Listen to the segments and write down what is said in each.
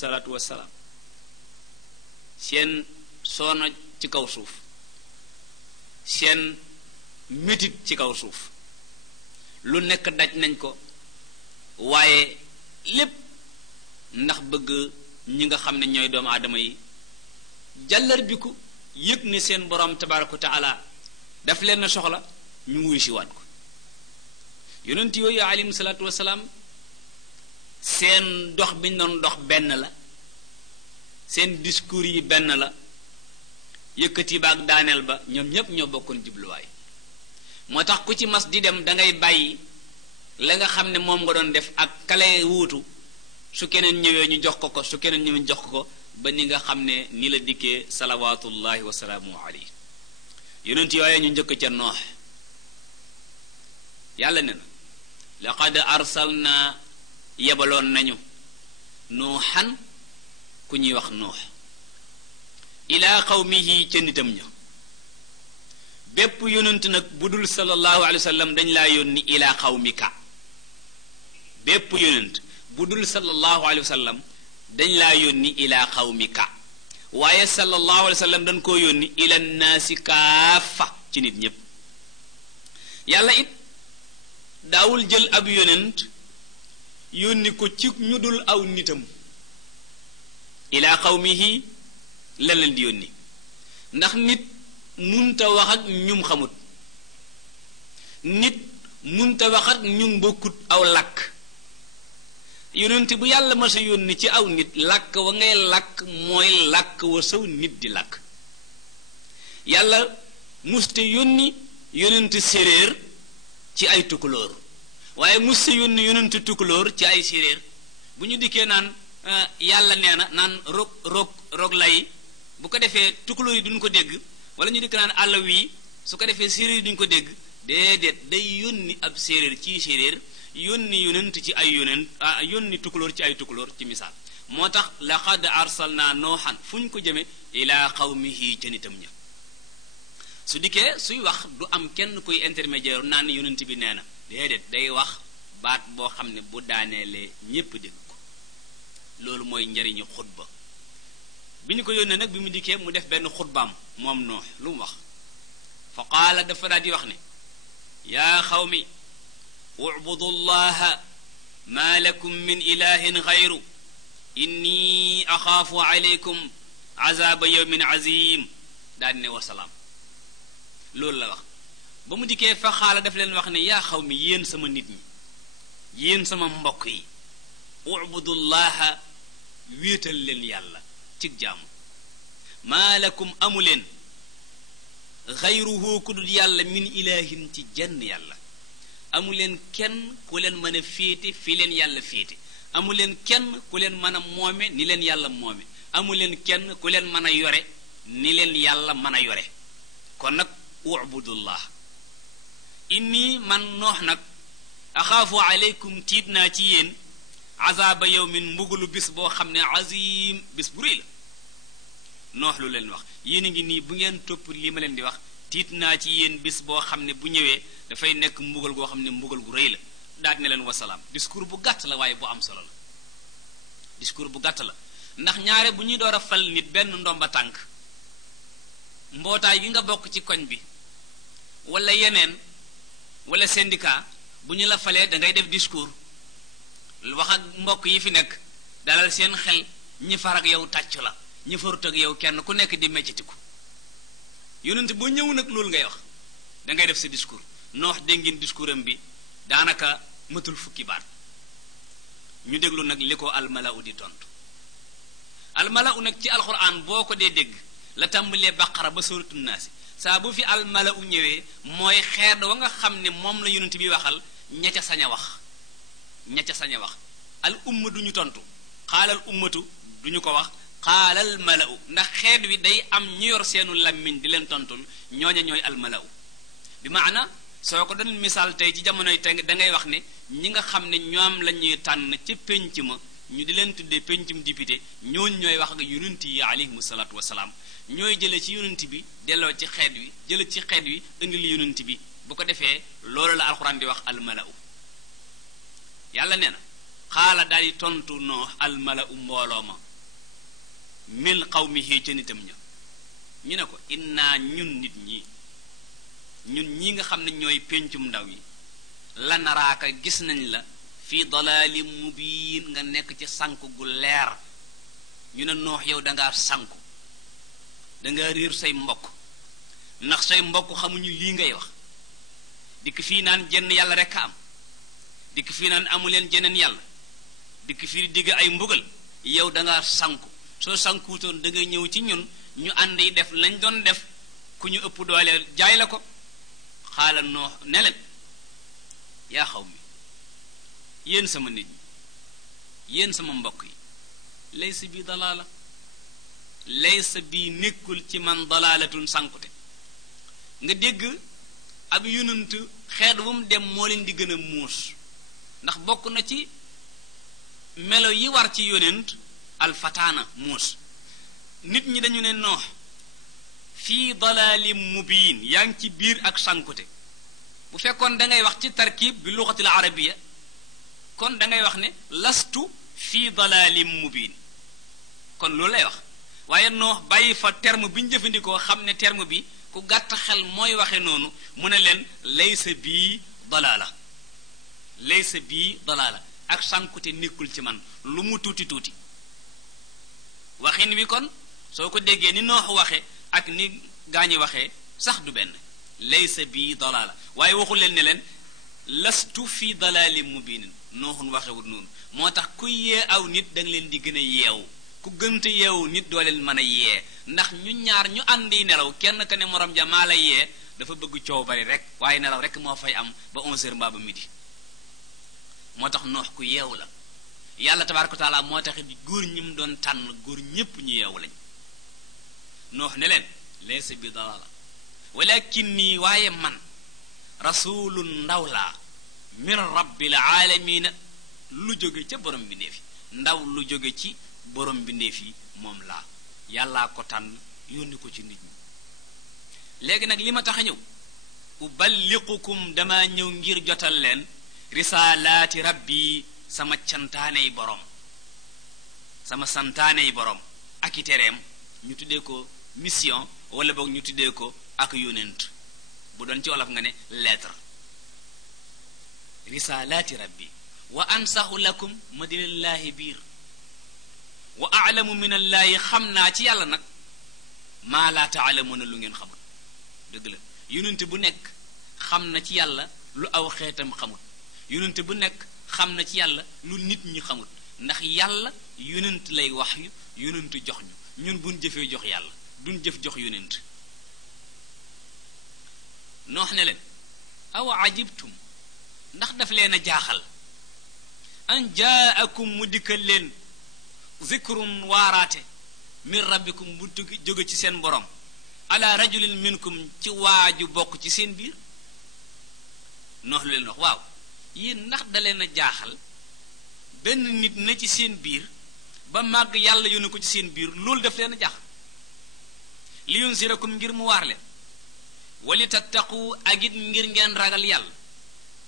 salaatu wassalaam seen soono ci kaw suuf seen métit ci kaw suuf lu nekk daj nañ ko waaye lépp ndax bëgg ñi nga xam ne ñooy doomu aadama yi jàllar bi ko yëg ne seen borom tabaaraka wa taala daf leen na soxla ñu wuy si waat ko yonent yooyu alayhi salaatu wassalaam seen dox bi ñu doon dox benn la seen discours yi benn la yëkkati ba ak daaneel ba ñoom ñépp ñoo bokkoon jubluwaay moo tax ku ci mas di dem da ngay bàyyi la nga xam ne moom nga doon def ak kale wuutu su keneen ñëwee ñu jox ko ko su keneen ñëwee ñu jox ko ko ba ni nga xam ne ni la dikkee salawaatullahi wa salaamu alayhi yonent yooye ñu njëkk ca noox yàlla ne na laqad arsalna yebaloon nañu nuuxan ku ñuy wax nuux ilaa qawmihi ca nitam ña bépp yonent nag bu dul sallallahu alayhi wa sallam dañ laa yónni ilaa qawmika bépp yonent bu dul sallallahu alayhi wa sallam dañ laa yónni ilaa qawmika waaye sallallahu alayhi wa sallam dañ koo yónni ila naasi kaafa ci nit ñépp yàlla it daawul jël ab yonent yónni ko ci ñu dul aw nitam ilaa qawmihi la leen di yónni ndax nit munta wax ak ñum xamut nit munta wax ak ñum bokkut aw làkk yonent bu yàlla ma sa yónni ci aw nit làkk wa ngay làkk mooy làkk wa saw nit di làkk yàlla musta yónni yonent séréer ci ay tukulóor waaye musta yónni yonent tukulóor ci ay séréer bu ñu dikkee naan yàlla nee na naan roog lay bu ko defee tukulóor yi duñ ko dégg wala ñu dikk naan àll wii su ko defee séréer yi duñ ko dégg déedéet day yónni ab séréer ci séréer yónni yonent ci ay yonent yónni tukulóor ci ay tukulóor ci misaal moo tax laqad arsalna nooxan fu ñu ko jëme ilaa qawmihi ca nitam ña su dikkee suy wax du am kenn kuy intermédiaire naan yonent bi nee na déedéet day wax baat boo xam ne bu daaneelee ñépp dégg ko loolu mooy njariñu xutba bi ñu ko yónnee nag bi mu dikkee mu def benn xutbaam moom noox lu mu wax fa qaala dafa daal di wax ne yaa xawmi ubudu llaha ma lakum min ilahin gayru inni axaafu aleykum azaba yawmin azim daal di ne wasalaam loolu la wax ba mu dikkee fa xaala daf leen wax ne yaa xawmi yéen sama nit ñi yéen sama mbokk yi ubudu llaha wéetal leen yàlla cig jaamu maa lakum amu leen xayruhu ku dul yàlla min ilahin ci jenn yàlla amu leen kenn ku leen mën a féete fi leen yàlla féete amu leen kenn ku leen mën a moome ni leen yàlla moome amu leen kenn ku leen mën a yore ni leen yàlla mën a yore kon nag ubudullah inni man noox nag axaafu aleykum tiit naa ci yéen azaba yawmin mbugalu bis boo xam ne azim bis bu rëy la noox lu leen wax yéen a ngi nii bu ngeen topp li ma leen di wax tiit naa ci yéen bis boo xam ne bu ñëwee dafay nekk mbugal goo xam ne mbugal gu rëy la daal ne leen wasalaam discours bu gàtt la waaye bu am solo la discours bu gàtt la ndax ñaare bu ñuy door a fal nit benn ndomba tànk mbootaay gi nga bokk ci koñ bi wala yeneen wala syndicat bu ñu la falee da ngay def discours wax ak mbokk yi fi nekk dalal seen xel ñi far ak yow tàcc la ñi farut ak yow kenn ku nekk di meccitiku yonent boo ñëw nag loolu ngay wax da ngay def sa discours noox dégg ngeen discours am bi daanaka matul fukki baat ñu déglu nag li ko almalau di tontu almalau nag ci alquran boo ko dee dégg la tàmbalee baqara ba suratu naasi saa bu fi almalau ñëwee mooy xeet wa nga xam ne moom la yonent bi waxal ña ca sañ a wax ña ca sañ a wax al umma duñu tontu xaalal ummatu duñu ko wax xaalal malau ndax xeet wi day am ñu yor seenu làmmiñ di leen tontul ñooña ñooy almalau bi maana soo ko doon misaal tey ci jamonoy tey da ngay wax ne ñi nga xam ne ñoom la ñuy tànn ca pénc ma ñu di leen tuddee péncum député ñooñu ñooy wax ak yonent yi alayhimu salaatu wasalaam ñooy jële ci yonent bi delloo ci xeet wi jële ci xeet wi indil yonent bi bu ko defee loolu la alxuraan di wax almalau yàlla nee na xaala daal di tontu noo almalau mbooloo ma min qawmihi ca nitam ña ñu ne ko inna ñun nit ñi ñun ñi nga xam ne ñooy péncum ndaw yi la naraaka gis nañ la fii dalaalin mubiin nga nekk ci sànk gu leer. ñu ne noox yow dangaa sànku dangaa réer say mbokk ndax say mbokk xamuñu lii ngay wax dikk fii naan jenn yàlla rekk a am dikk fii naan amuleen jeneen yàlla dikk fii di digg ay mbugal yow dangaa sànku soo sànkuutoon da ngay ñëw ci ñun ñu ànd yi def lañ doon def ku ñu ëpp doole jaay la ko. xaala noox ne leen yaa xaw mi yéen sama nit ñi yéen sama mbokk yi laysa bi dalaala laysa bi nekkul ci man dalaalatun sànkute nga dégg ab yonent xeet wu mu dem moo leen di gën a muus ndax bokk na ci melo yi war ci yonent alfataana muus nit ñi dañu ne noox fii dalaalim mubiin yaa ngi ci biir ak sànkute bu fekkoon da ngay wax ci tarkib bi luxatil arabiya kon da ngay wax ne lastu fii dalaalim mubiin kon loolu lay wax waaye noox bàyyi fa terme bi ñu jëfandikoo xam ne terme bi ku gàtt xel mooy waxe noonu mu ne leen laysa bii dalaala laysa bii dalaala ak sànkute nekkul ci man lu mu tuuti tuuti waxin wi kon soo ko déggee ni noox waxe ak ni gaañi waxee sax du benn laysa bii dalaala waaye waxul leen ne leen lastu fi dalaalim mubiinin nooxun waxewut noonu moo tax ku yee aw nit da nga leen di gën a yeewu ku gënte yeewu nit doo leen mën a yee ndax ñu ñaar ñu àndi nelaw kenn ka ne morom ja maa la yee dafa bëgg coow bari rek waaye nelaw rek moo fay am ba 11h mbaa ba midi moo tax noox ku yeewu la yàlla tabaaraka wa taala moo taxit góor ñi mu doon tànn góor ñépp ñu yeewu lañ noox ne leen laysa bi dalaala walakinni waaye man rasulun ndaw laa min rabbil aalamiina lu jóge ca borom bindeef yi ndaw lu jóge ci borom bindeef yi moom laa yàllaa ko tànn yónni ko ci nit ñi léegi nag li ma tax a ñëw uballiqukum dama ñëw ngir jotal leen risaalaati rabbi sama cantaaney borom sama santaaney borom ak i tereem ñu tuddee ko mission wala boog ñu tuddee ko ak yonent bu doon ci wolof nga ne lettre risaalaati rabbi wa ansaxu lakum ma di lillaahi biir wa aalamu min allaahi xam naa ci yàlla nag maa laa taalamuuna lu ngeen xamul dëgg la yonent bu nekk xam na ci yàlla lu aw xeetam xamul yonent bu nekk xam na ci yàlla lu nit ñi xamul ndax yàlla yonent lay wax yu yonent jox ñu ñun buñ jëfee jox yàlla duñ jëf jox yonent noox ne leen aw ajibtum ndax daf leen a jaaxal an jaakum mu dikkal leen zikrun waaraate min rabbikum bu jóge ci seen borom ala rajulin minkum ci waaju bokk ci seen biir noox lu leen wax waaw yéen ndax da leen a jaaxal benn nit na ci seen biir ba màgg yàlla yónni ko ci seen biir loolu daf leen a jaaxal li yunsirakum ngir mu waar leen wali tattaqu ak it ngir ngeen ragal yàlla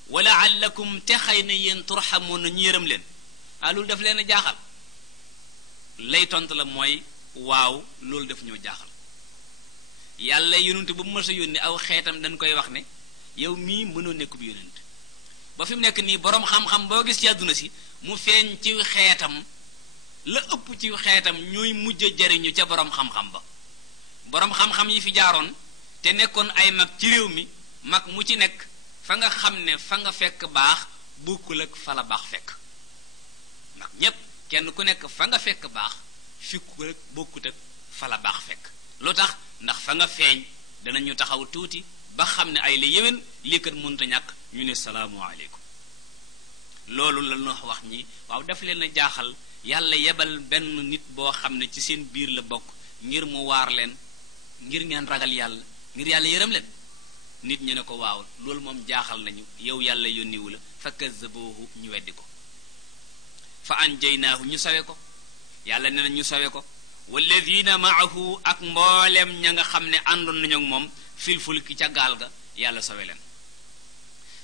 wala allakum te xëy na yéen turxamoon na ñu yërëm leen loolu daf leen a jaaxal lay tont la mooy waaw loolu daf ñoo jaaxal yàlla yonent bu mu mës a yónni aw xeetam dañ koy wax ne yow mii mënoo nekk bu yonent ba fi mu nekk nii boroom xam-xam boo gis ci àdduna si mu feeñ ci xeetam la ëpp ci xeetam ñooy mujj jariñu ca boroom xam-xam ba boroom xam-xam yi fi jaaroon te nekkoon ay mag ci réew mi mag mu ci nekk fa nga xam ne fa nga fekk baax bokkul ak fa la baax fekk mag ñépp kenn ku nekk fa nga fekk baax fikkul ak bokkut ak fa la baax fekk lu tax ndax fa nga feeñ danañu taxaw tuuti ba xam ne ay la yéwén lii kat mënta ñàkk ñu ne salaamualeykum loolu la ñu wax ñi waaw daf leen a jaaxal yàlla yebal benn nit boo xam ne ci seen biir la bokk ngir mu waar leen ngir ngeen ragal yàlla ngir yàlla yërëm leen nit ñu ne ko waaw loolu moom jaaxal nañu yow yàlla yónniwu la fa kazzabuhu ñu weddi ko fa anjaynaahu ñu sawe ko yàlla ne na ñu sawe ko walladina maahu ak mboolem ña nga xam ne àndoon nañu ak moom fil fulki ca gaal ga yàlla sawe leen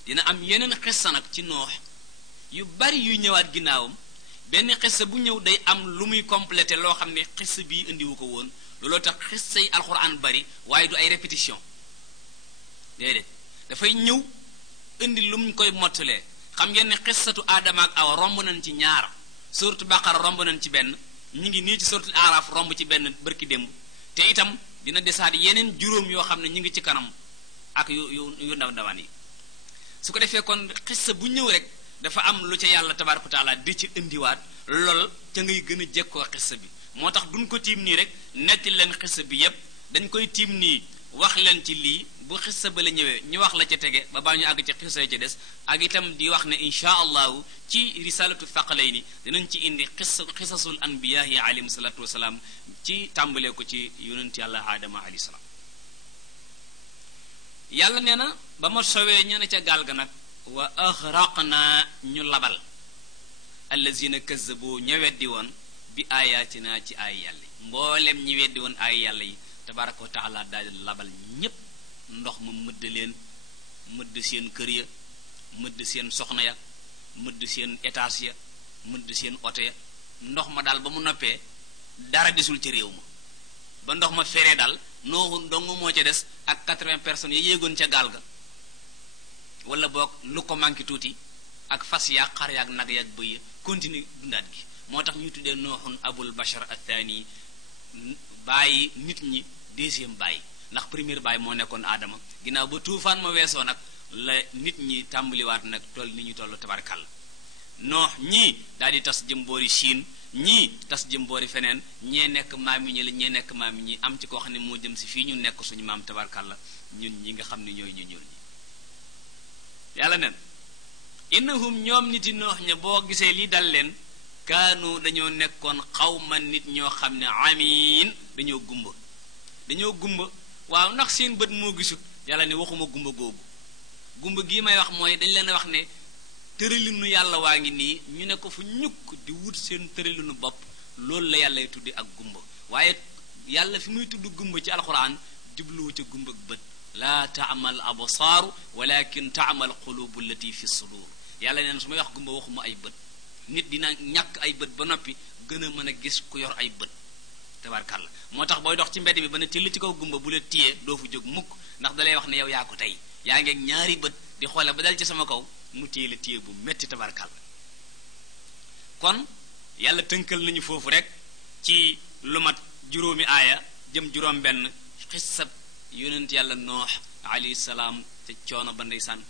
dina am yeneen xissa nag ci noox yu bari yuy ñëwaat ginnaawam benn xissa bu ñëw day am lu muy complété loo xam ne xissa bii indiwu ko woon looloo tax xissa yi alxuraan bari waaye du ay répétition déedéet dafay ñëw indi lu mu koy mottalee xam ngeen ne xissatu aadama ak awa romb nañ ci ñaar suratu baqara romb nañ ci benn ñu ngi nii ci suratu araf romb ci benn bërki démb te itam dina desaat yeneen juróom yoo xam ne ñu ngi ci kanam ak yu ndaw ndawaan yi su ko defee kon xissa bu ñëw rek dafa am lu ca yàlla tabaaraka wa taala di ci indiwaat lool ca ngay gën a jekkoo xissa bi moo tax duñ ko tiim nii rek netti leen xissa bi yépp dañ koy tiim nii wax leen ci lii bu xissa ba la ñëwee ñu wax la ca tege ba baa ñu àgg ci xissa yi ca des ak itam di wax ne insha allahu ci risalatu thaqalayni dinañ ci indi xisasul anbiya yi alayhim salatu wasalaam ci tàmbalee ko ci yonent yàlla aadama alayhi salaam yàlla nee na ba ma sowee ña ne ca gaal ga nag wa aghraqna ñu labal allazina kazzabu ña weddi woon bi ayatina ci ay yàlla yi mboolem ñi weddi woon ay yàlla yi tabaraka wa taala daal labal ñépp ndox ma mëdd leen mëdd seen kër ya mëdd seen soxna ya mëdd seen étage ya mëdd seen oto ya ndox ma daal ba mu noppee dara desul ci réew ma ba ndox ma feree daal nooxu dong moo ca des ak 80 personnes ya yéegoon ca gaal ga wala boog lu ko manqué tuuti ak fas yaag xar yaag nag yaag bëy ya continue dundaat gi moo tax ñu tuddee nooxun abul bashar athani bàyyi nit ñi deuxième bàyyi ndax première bàyyi moo nekkoon aadama ginnaaw ba tuufaan ma weesoo nag la nit ñi tàmbaliwaat nag toll ni ñu toll tabarkal noox ñii daal di tas jëm boori Chine ñii tas jëm boori feneen ñee nekk maam yi ñi la ñee nekk maam yi ñi am ci koo xam ne moo jëm si fii ñu nekk suñu maam tabarkal la ñun ñi nga xam ne ñooy ñu ñuul ñi yàlla nen innahum ñoom nit yi noox ña boo gisee lii dal leen kaanu dañoo nekkoon xawma nit ñoo xam ne amiin dañoo gumba waaw ndax seen bët moo gisut yàlla ne waxuma gumba googu gumba gii may wax mooy dañ leen a wax ne tëralinu yàlla waa ngi nii ñu ne ko fu ñukk di wut seen tëralinu bopp loolu la yàllay tuddi ak gumba waaye yàlla fi muy tudd gumba ci alxuraan jubluwu ca gumba ak bët laa taamal absaaru walakin taamal qulubu allati fi sudur yàlla neen su may wax gumba waxuma ay bët nit dina ñàkk ay bët ba noppi gën a mën a gis ku yor ay bët tabarkàlla moo tax booy dox ci mbedd bi ba ne till ci kaw gumba bu la téyee doo fu jóg mukk ndax dalay wax ne yow yaa ko tey yaa ngeeg ñaari bët di xoole ba dal ci sama kaw mu téye la téye bu metti tabarkàlla kon yàlla tënkal nañu foofu rek ci lu mat juróomi aaya jëm juróom benn xissab yonent yàlla noox alayhi salaam te coono ba ndeysaan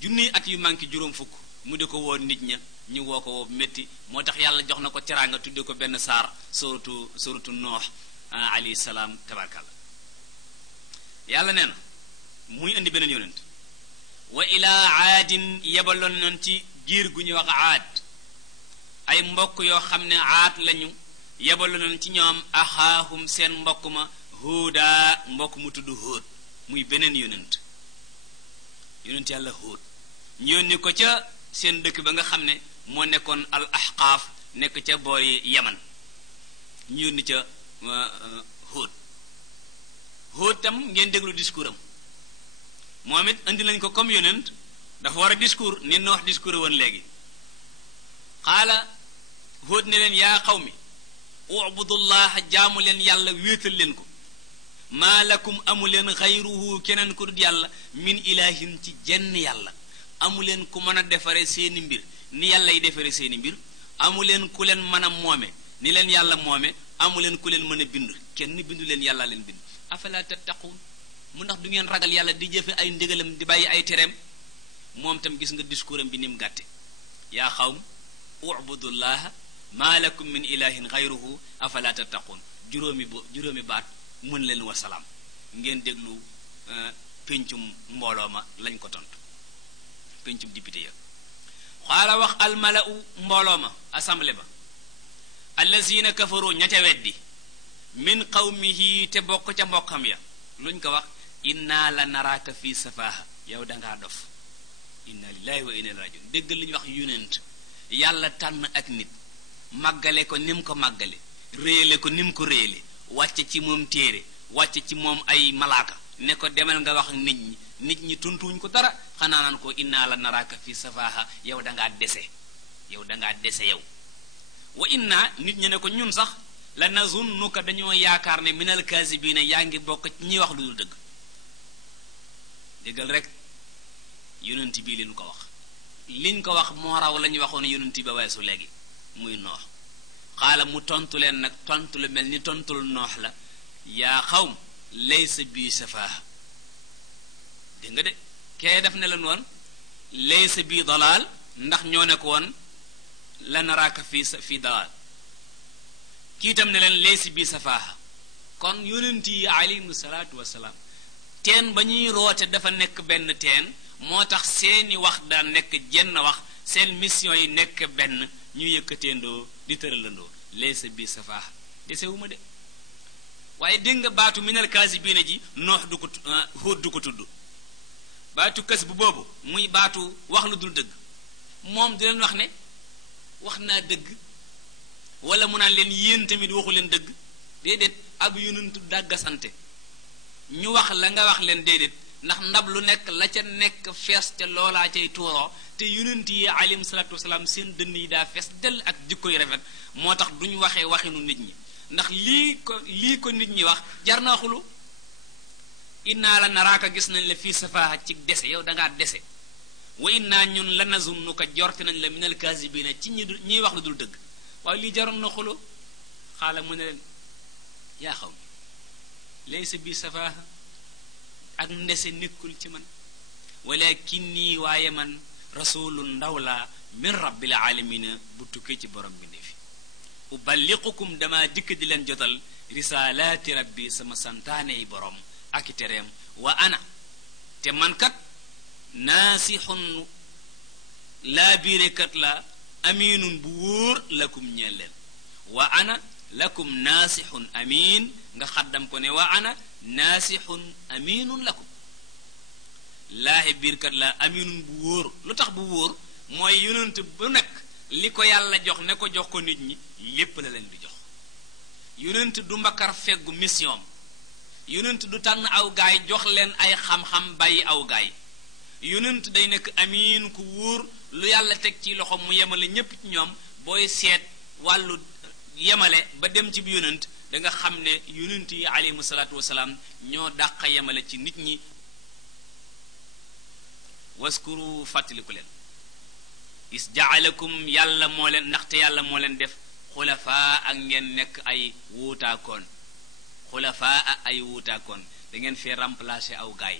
junni at yu manqué juróom fukk mu di ko woo nit ña ñu woo ko woo métti moo tax yàlla jox na ko teraanga tudde ko benn saar suratu noox alayhi salaam tabarkàlla yàlla nee na muy indi beneen yonent wa ilaa aadin yebaloon nañ ci giir gu ñuy wax aad ay mbokk yoo xam ne aad lañu yebaloon nañ ci ñoom axaahum seen mbokk ma huuda mbokk mu tudd Hóot muy beneen yonent yàlla Hóot ñu yónni ko ca seen dëkk ba nga xam ne moo nekkoon al ahqaaf nekk ca boori yaman ñu yónni ca Hóot tam ngeen déglu discours am moom it indi nañ ko comme yonent dafa war a discours ni Noox discours woon léegi xaala Hóot ne leen yaa xawmi ubudullaha jaamu leen yàlla wéetal leen ko maa lakum amu leen xayruhu keneen ku dul yàlla min ilahin ci jenn yàlla amu leen ku mën a defare seeni mbir ni yàlla yi defare seeni mbir amu leen ku leen mën a moome ni leen yàlla moome amu leen ku leen mën a bind kenn bindu leen yàlla leen bind afala tattaquun mu ndax du ngeen ragal yàlla di jëfe ay ndigalam di bàyyi ay tereem moom tam gis nga discours am bi ni mu gàtte yaa xawm ubudullaha maa lakum min ilahin xayruhu afala tattaquun juróomi baat mën leen wasalaam ngeen déglu péncum mbooloo ma lañ ko tontu péncum député ya xaala wax almalau mbooloo ma assemblée ba allazina kafaru ña ca weddi min qawmihi te bokk ca mbokkam ya luñ ko wax inna la naraaka fi safaha yow dangaa dof inna lillahi wa inna ilayhi rajiun déggal li ñu wax yonent yàlla tànn ak nit màggale ko nim ko màggale réyale ko nim ko réyale wàcce ci moom téere wàcce ci moom ay malaaka ne ko demal nga wax nit ñi tuntuuñ ko dara xanaa naan ko inna la naraaka fi safaha yow dangaa dese yow dangaa dese yow wa inna nit ñi ne ko ñun sax la nazunnuka dañoo yaakaar ne minal kaasibiina yaa ngi bokk ci ñi wax lu dul dëgg déggal rek yonent bii liñ ko wax liñ ko wax moo raw la ñu waxoon yonent ba weesu léegi muy noox xaala mu tontu leen nag tontu lu mel ni tontul noox la yaa xawm laysa bii safaaha dégg nga de kee def ne leen woon laysa bii dalaal ndax ñoo ne ko woon la naraaka fii dalaal kii itam ne leen laysa bii safaaha kon yonent yi alayhimu salaatu wasalaam teen ba ñuy roote dafa nekk benn teen moo tax seeni wax daan nekk jenn wax seen mission yi nekk benn ñu yëkkateendoo di tëralandoo laysa bii safaaha desewuma de waaye dégg nga baatu minal kaasibiina ji noox du ko Huud du ko tudd baatu kës bu boobu muy baatu wax lu dul dëgg moom di leen wax ne wax naa dëgg wala mu naan leen yéen tamit waxu leen dëgg déedéet ab yonent dàggasante ñu wax la nga wax leen déedéet ndax ndab lu nekk la ca nekk fees te loolaa cay tuuroo te yonent yi alayhim salaatu wasalaam seen dënn yi daa fees dell ak jikko yu rafet moo tax duñ waxee waxinu nit ñi ndax lii ko nit ñi wax jar naa xulu innaa la naraaka gis nañ la fii safaaha ci dese yow dangaa dese wa innaa ñun la nazunnuka jorti nañ la minal kaasibiina ci ñiy wax lu dul dëgg waaye lii jaroon na xulu xaala mu ne leen yaa xaw mi laysa bii safaaha ak ndese nekkul ci man walakinnii waaye man rasulun ndaw laa min rabbil aalamiina bu tukkee ci borom bi ne fi uballiqukum dama dikk di leen jotal risaalaati rabbi sama santaane yi borom ak i tereem wa ana te man kat naasixun laa biirekat la aminun bu wóor lakum ñeel leen wa ana lakum naasixun amin nga xaddam ko ne wa ana naasixun aminun lakum laahi biirkat la aminun bu wóor lu tax bu wóor mooy yonent bu nekk li ko yàlla jox ne ko jox ko nit ñi lépp la leen di jox yonent du mbakar feggu mission yonent du tànn aw gaay jox leen ay xam-xam bàyyi aw gaay yonent day nekk amiin ku wóor lu yàlla teg ci loxo mu yemale ñépp ci ñoom booy seet wàllu yemale ba dem ci bi yonent da nga xam ne yonent yi alayhimu salaatu wasalaam ñoo dàq yemale ci nit ñi waskuru fàttaliku leen is jaalakum yàlla moo leen ndaxte yàlla moo leen def xulafaa ak ngeen nekk ay wuutaakoon xulafaa ay wuutaakoon da ngeen fee remplacer aw gaay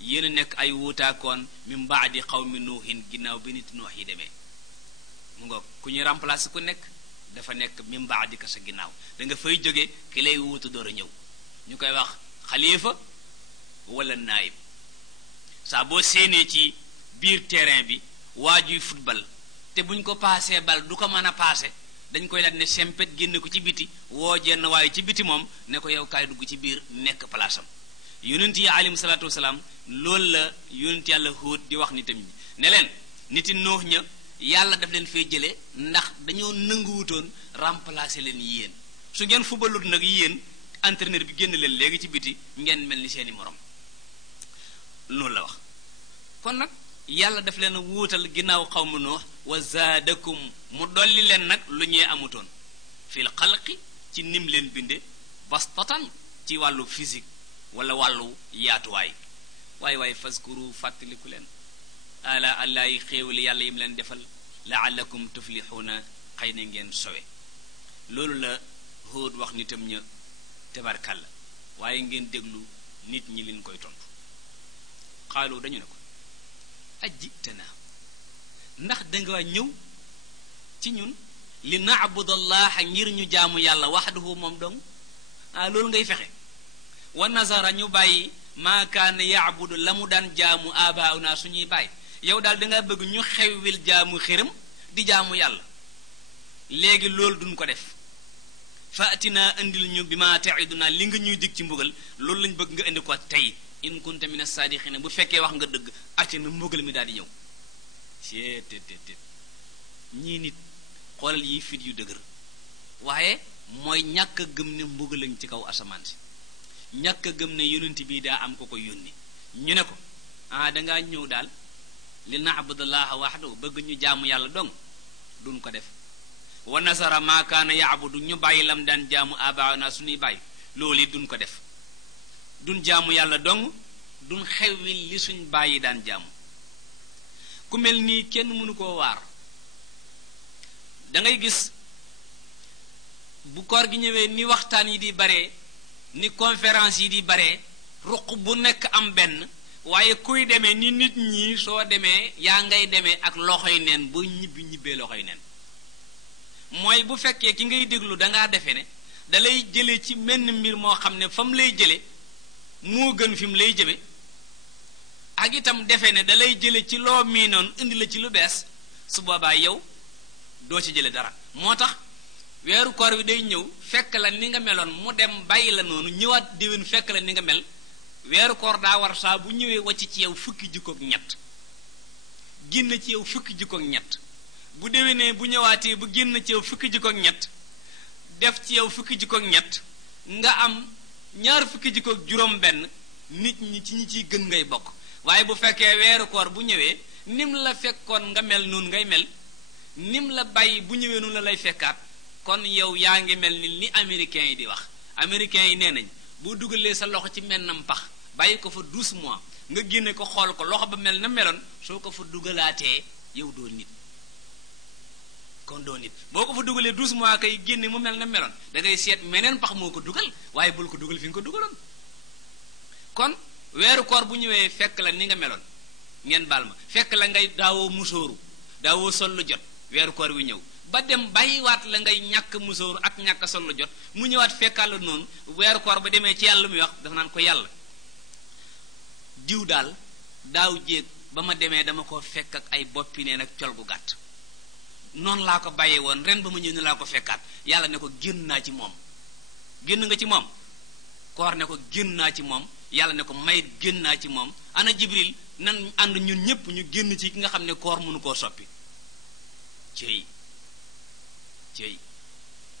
yéen a nekk ay wuutaakoon min baadi xawmi nuuhin ginnaaw bi nit nuux yi demee mu nga ku ñuy remplacer ku nekk dafa nekk min baadi ka sa ginnaaw da nga fay jóge ki lay wuutu door a ñëw ñu koy wax xalifa wala naayib saa boo séenee ci biir terrain bi waajuy football te buñ ko paasee bal du ko mën a paase dañ koy daal ne sempet génne ko ci biti woo jenn waaye ci biti moom ne ko yow kaay dugg ci biir nekk palaasam yonent yi alayhim salaatu wasalaam loolu la yonent yàlla Huud di wax nitam ñi ne leen niti Nuux ña yàlla daf leen fay jële ndax dañoo nanguwutoon remplacer leen yéen su ngeen fubalut nag yéen entraîneur bi génn leen léegi ci biti ngeen mel ni seeni morom loolu la wax kon nag yàlla daf leen wuutal ginnaaw xawmu Nuux wa zaadakum mu dolli leen nag lu ñee amutoon fil xalqi ci nim leen binde bastatan ci wàllu physique wala wàllu yaatuwaay waaye faskuru fàttaliku leen ala allahi xéewali yàlla yim leen defal laallakum tuflixuuna xëy na ngeen sowe loolu la Huud wax nitam ña tabarkàlla waaye ngeen déglu nit ñi leen koy tontu xaalu dañu ne ko ajjitana ndax danga ñëw ci ñun li naabudallaha ngir ñu jaamu yàlla waxdahu moom dong loolu ngay fexe wa nazara ñu bàyyi maa kaana yaabudu la mu daan jaamu abauna suñuy bàyyi yow daal danga bëgg ñu xewwil jaamu xërëm di jaamu yàlla léegi loolu duñ ko def faatina indil ñu bi ma taiduna li nga ñuy dig ci mbugal loolu lañ bëgg nga indi ko tey in kunta mina saadiqina bu fekkee wax nga dëgg acca na mbugal mi daal di ñëw seeteet ñii nit xoolal yi fit yu dëgër waaye mooy ñàkk a gëm ne mbugalañ ci kaw asamaan si ñàkk a gëm ne yonent bii daa am ko ko yónni ñu ne ko dangaa ñëw daal li na'budallaha wahdahu bëgg ñu jaamu yàlla dong duñ ko def wa nasara ma kaana yaabudu ñu bàyyi lam daan jaamu abaana suñuy bàyyi loolu it duñ ko def duñ jaamu yàlla dong duñ xewwi li suñ bàyyi daan jaamu ku mel nii kenn mënu koo waar da ngay gis bu koor gi ñëwee ni waxtaan yi di bare ni conférence yi di bare ruq bu nekk am benn waaye kuy demee ni nit ñi soo demee yaa ngay demee ak loxoy neen ba ñibbee loxoy neen mooy bu fekkee ki ngay déglu dangaa defe ne dalay jële ci menn mbir moo xam ne fa mu lay jële moo gën fi mu lay jëme ak itam defe ne dalay jële ci loo miinoon indi la ci lu bees su boobaa yow doo ci jële dara moo tax weeru koor wi day ñëw fekk la ni nga meloon mu dem bàyyi la noonu ñëwaat déwén fekk la ni nga mel weeru koor daa war saa bu ñëwee wàcc ci yow fukki jikkook ñett génn ci yow fukki jikkook ñett bu déwénee bu ñëwaatee bu génn ci yow fukki jikkook ñett def ci yow fukki jikkook ñett nga am ñaar fukki jikkook juróom benn nit ñi ci ñi ciy gën ngay bokk waaye bu fekkee weeru koor bu ñëwee nim la fekkoon nga mel noonu ngay mel nim la bàyyi bu ñëwee noonu la lay fekkaat kon yow yaa ngi mel ni américains yi di wax américains yi nee nañ boo dugalee sa loxo ci mennam pax bàyyi ko fa 12 mois nga génne ko xool ko loxo ba mel na meloon soo ko fa dugalaatee yow doo nit kon doo nit boo ko fa dugalee 12 mois kay génne mu mel na meloon da ngay seet meneen pax moo ko dugal waaye bul ko dugal fi nga ko dugaloon kon weeru koor bu ñëwee fekk la ni nga meloon ngeen baal ma fekk la ngay daawoo musóoru daawoo sol lu jot weeru koor wi ñëw ba dem bàyyiwaat la ngay ñàkk musóoru ak ñàkk sol lu jot mu ñëwaat fekkaat la noonu weeru koor ba demee ci yàlla muy wax dafa naan ko yàlla diw daal daaw jéeg ba ma demee dama ko fekk ak ay boppi neen ak col gu gàtt noonu laa ko bàyyee woon ren ba ma ñëw ne laa ko fekkaat yàlla ne ko génn naa ci moom génn nga ci moom koor ne ko génn naa ci moom yàlla ne ko mayit génn naa ci moom ana jibril nan ànd ñun ñépp ñu génn ci ki nga xam ne koor mënu koo soppi cey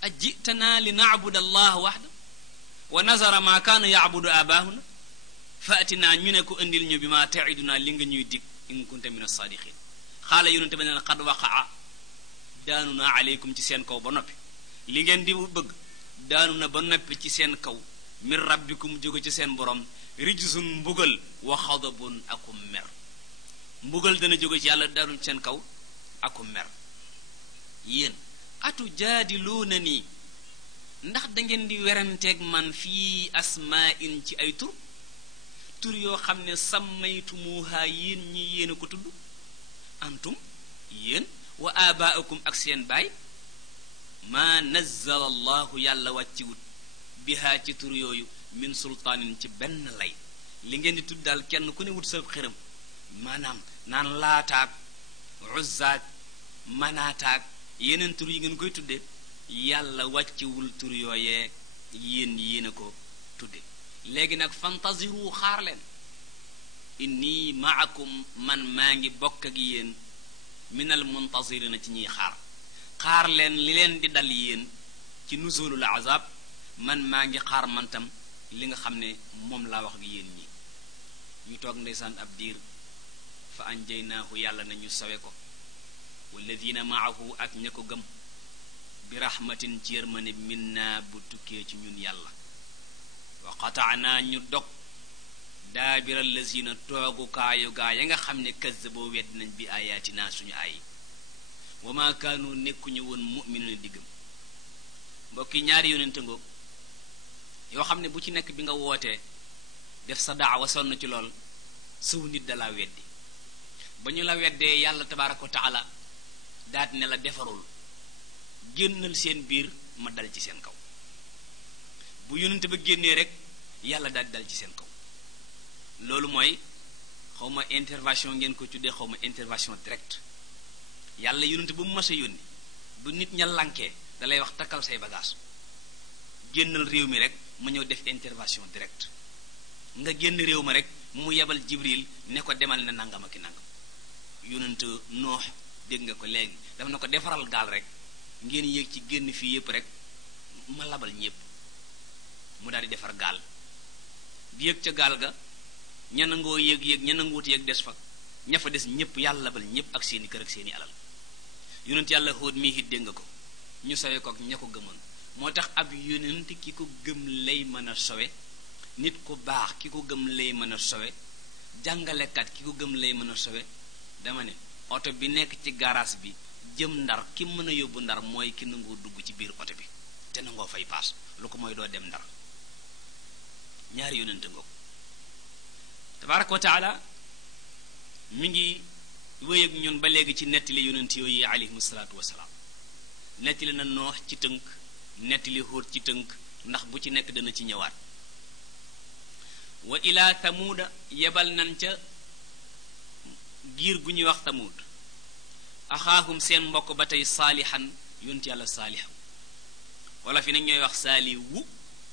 ajitana li na'budu allah wahda wa nazara ma kaana ya'budu abaahuna faatinaa ñu ne ko indil ñu bi ma ta'iduna li nga ñuy dig in kunta min as-saadiqin xaala yonente ba ne xad waqaa daanu na aleykum ci seen kaw ba noppi li ngeen di bëgg daanu na ba noppi ci seen kaw min rabbikum jóge ci seen borom rijsun mbugal wa xadabun akum mer mbugal dana jóge ci yàlla daanu ci seen kaw akum mer yéen atu jaadiluuna nii ndax da ngeen di weranteeg man fii asmaa'in ci ay tur yoo xam ne sammaytumuha yéen ñi yéen a ko tudd antum yéen wa abaa'ukum ak seen baay ma nazzala allahu yàlla wàcciwut bihaa ci tur yooyu min sultaanin ci benn lay li ngeen di tudd daal kenn ku ne wut sa xërëm maanaam naan laataak uzzaak manaataak yeneen tur yi ngeen koy tudde yàlla wàccewul tur yooyee yéen a ko tudde léegi nag fantaziru xaar leen inni maakum man maa ngi bokk ak yéen minal muntazirina ci ñiy xaar leen li leen di dal yéen ci nuzulul azab man maa ngi xaar man tam li nga xam ne moom laa wax ak yéen ñi ñu toog ndeysaan ab diir fa anjaynaahu yàlla na ñu sawe ko walladina maahu ak ña ko gëm bi rahmatin ci yërmane minna bu tukkee ci ñun yàlla wa qataanaa ñu dog daabira lazina toogukaayu gaa ya nga xam ne kazzaboo wedd nañ bi ayatina suñu ay wa ma kaanu nekkuñu woon mu'minuna diggam mbokki ñaari yonente ngoog yoo xam ne bu ci nekk bi nga wootee def sa daawa sonn ci lool sëw nit dalaa weddi ba ñu la weddee yàlla tabaaraka wa taala daat ne la defarul génnal seen biir ma dal ci seen kaw bu yonente ba génnee rek yàlla daal dal ci seen kaw loolu mooy xawma intervention ngeen ko tuddee xawma intervention direct yàlla yonente ba mu mas a yónni bu nit ña lankee da lay wax takkal say bagage génnal réew mi rek ma ñëw def intervention direct nga génn réew ma rek mu yebal jibril ne ko demal na nangam ak nangam yonente noox dégg nga ko léegi daf na ko defaral gaal rek ngeen yéeg ci génn fii yépp rek ma labal ñépp mu daal di defar gaal bi yéeg ca gaal ga ña nangoo yéeg ña nanguwut yéeg des fa ña fa des ñépp yàlla labal ñépp ak seeni kër ak seeni alal yonent yàlla Hóot mii it dégg nga ko ñu sowe ko ak ña ko gëmoon moo tax ab yonent ki ko gëm lay mën a sowe nit ku baax ki ko gëm lay mën a sowe jàngalekat ki ko gëm lay mën a sowe dama ne oto bi nekk ci garage bi jëm Ndar ki mën a yóbbu Ndar mooy ki nangoo dugg ci biir oto bi te nangoo fay paas lu ko mooy doo dem Ndar ñaari yonent nga ko tabaaraka wa taala mi ngi wéy ak ñun ba léegi ci nettali yonent yooyu alayhimu salaatu wasalaam nettali na Noox ci tënk nettali Hóot ci tënk ndax bu ci nekk dana ci ñëwaat wa ila tamuuda yebal nañ ca giir gu ñuy wax tamuud axaahum seen mbokk ba tey saalihan yonent yàlla saalih wala fi nag ñooy wax saaliwu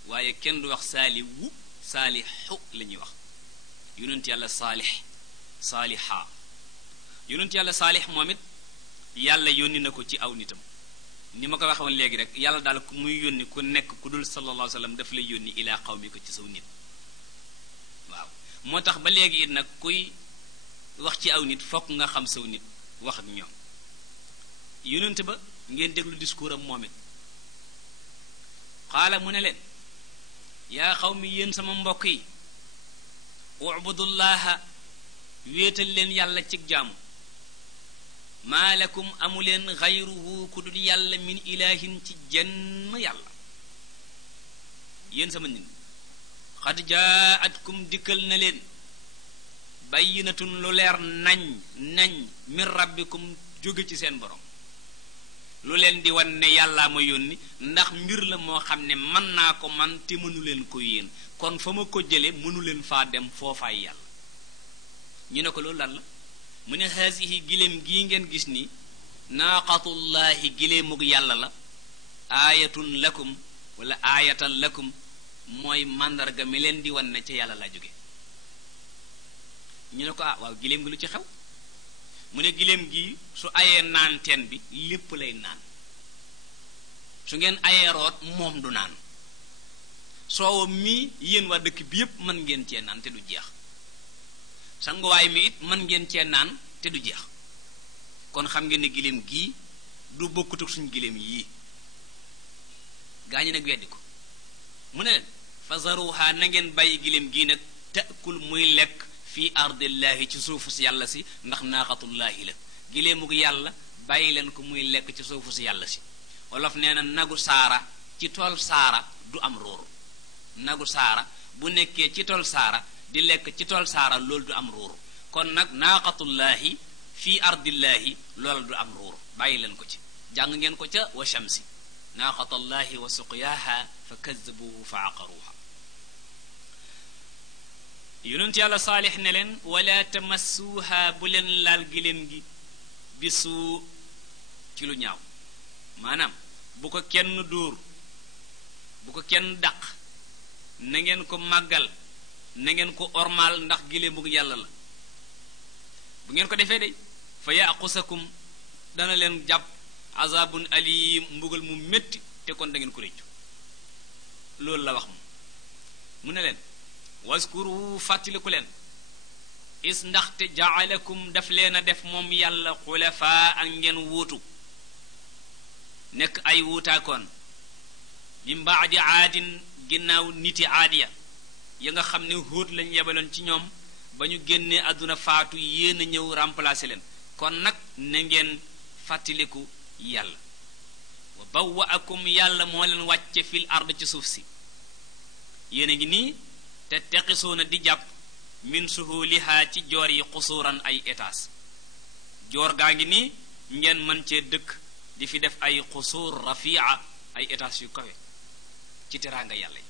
waaye kenn du wax saaliwu saalihu la ñuy wax yonent yàlla saaliha yonent yàlla saalih moom it yàlla yónni na ko ci aw nitam ni ma ko waxoon léegi rek yàlla daal ku muy yónni ku nekk ku dul sallallahu alayhi wa sallam daf lay yónni ilaa qawmi ko ci saw nit waaw moo tax ba léegi it nag kuy wax ci aw nit fokk nga xam saw nit wax ak ñoom yonent ba ngeen déglu discours am moom it xaala mu ne leen yaa qawmi yéen sama mbokk yi ubudullaha wéetal leen yàlla cig jaamu maa lakum amuleen xayruhu ku dul yàlla min ilaahin ci jenn yàlla yéen sama nit xad jaatkum dikkal na leen bayyinatun lu leer nañ min rabbikum jóge ci seen borom lu leen di wan ne yàllaa ma yónni ndax mbir la moo xam ne mën naa ko man te mënu leen ko yéen kon fa ma ko jële mënu leen faa dem foofaay yàlla ñu ne ko loolu lan la mu ne haasihi giléem gii ngeen gis ni naaqatullaahi giléemug yàlla la aayatun lakum wala aayatan lakum mooy màndarga mi leen di wan ne ca yàlla laa jóge ñu ne ko waaw giléem gi lu ci xew mu ne giléem gi su ayee naan teen bi lépp lay naan su ngeen ayee root moom du naan soowa mii yéen waa dëkk bi yépp mën ngeen cee naan te du jeex sanguwaay mi it mën ngeen cee naan te du jeex kon xam ngeen ne giléem gii du bokkut ak suñu giléem yii gaa ñi nag weddi ko mu ne leen fazaruha na ngeen bàyyi giléem gii nag taakul muy lekk fii ardillaahi ci suufu si yàlla si ndax naaqatullaahi la giléemug yàlla bàyyi leen ko muy lekk ci suufu si yàlla si wolof nee na nagu saara ci tool saara du am róor nagu saara bu nekkee ci tool saara di lekk ci tool saara loolu du am ruur kon nag naaqatullaahi fii ardillaahi loolu du am ruur bàyyi leen ko ci jàng ngeen ko ca wa shamsi naaqatullaahi wa suqyaaha fa kazzabuhu fa aqaruha yonent yàlla saalix ne leen wala tamassuuha bu leen laal giléem gi bisu ci lu ñaaw maanaam bu ko kenn dóor bu ko kenn dàq na ngeen ko màggal na ngeen ko ormaal ndax giléemug yàlla la bu ngeen ko defee de fa yaqusakum dana leen jàpp azabun alim mbugal mu métti te kon da ngeen ko réccu loolu la wax moom mu ne leen waskuru fàttaliku leen is ndaxte jaalakum daf leen a def moom yàlla xulafaa ak ngeen wuutu nekk ay wuutaakoon min baadi aadin ginnaaw niti aadiya ya nga xam ne Hóot lañ yebaloon ci ñoom ba ñu génnee àdduna faatu yéen a ñëw remplacer leen kon nag na ngeen fàttaliku yàlla wa bawwaakum yàlla moo leen wàcce fil ard ci suuf si yéen a ngi nii te teqisuuna di jàpp min suhuliha ci joor yi xusuuran ay étages joor gaa ngi nii ngeen mën cee dëkk di fi def ay xusuur rafia ay étages yu kawe ci teraanga yàlla yi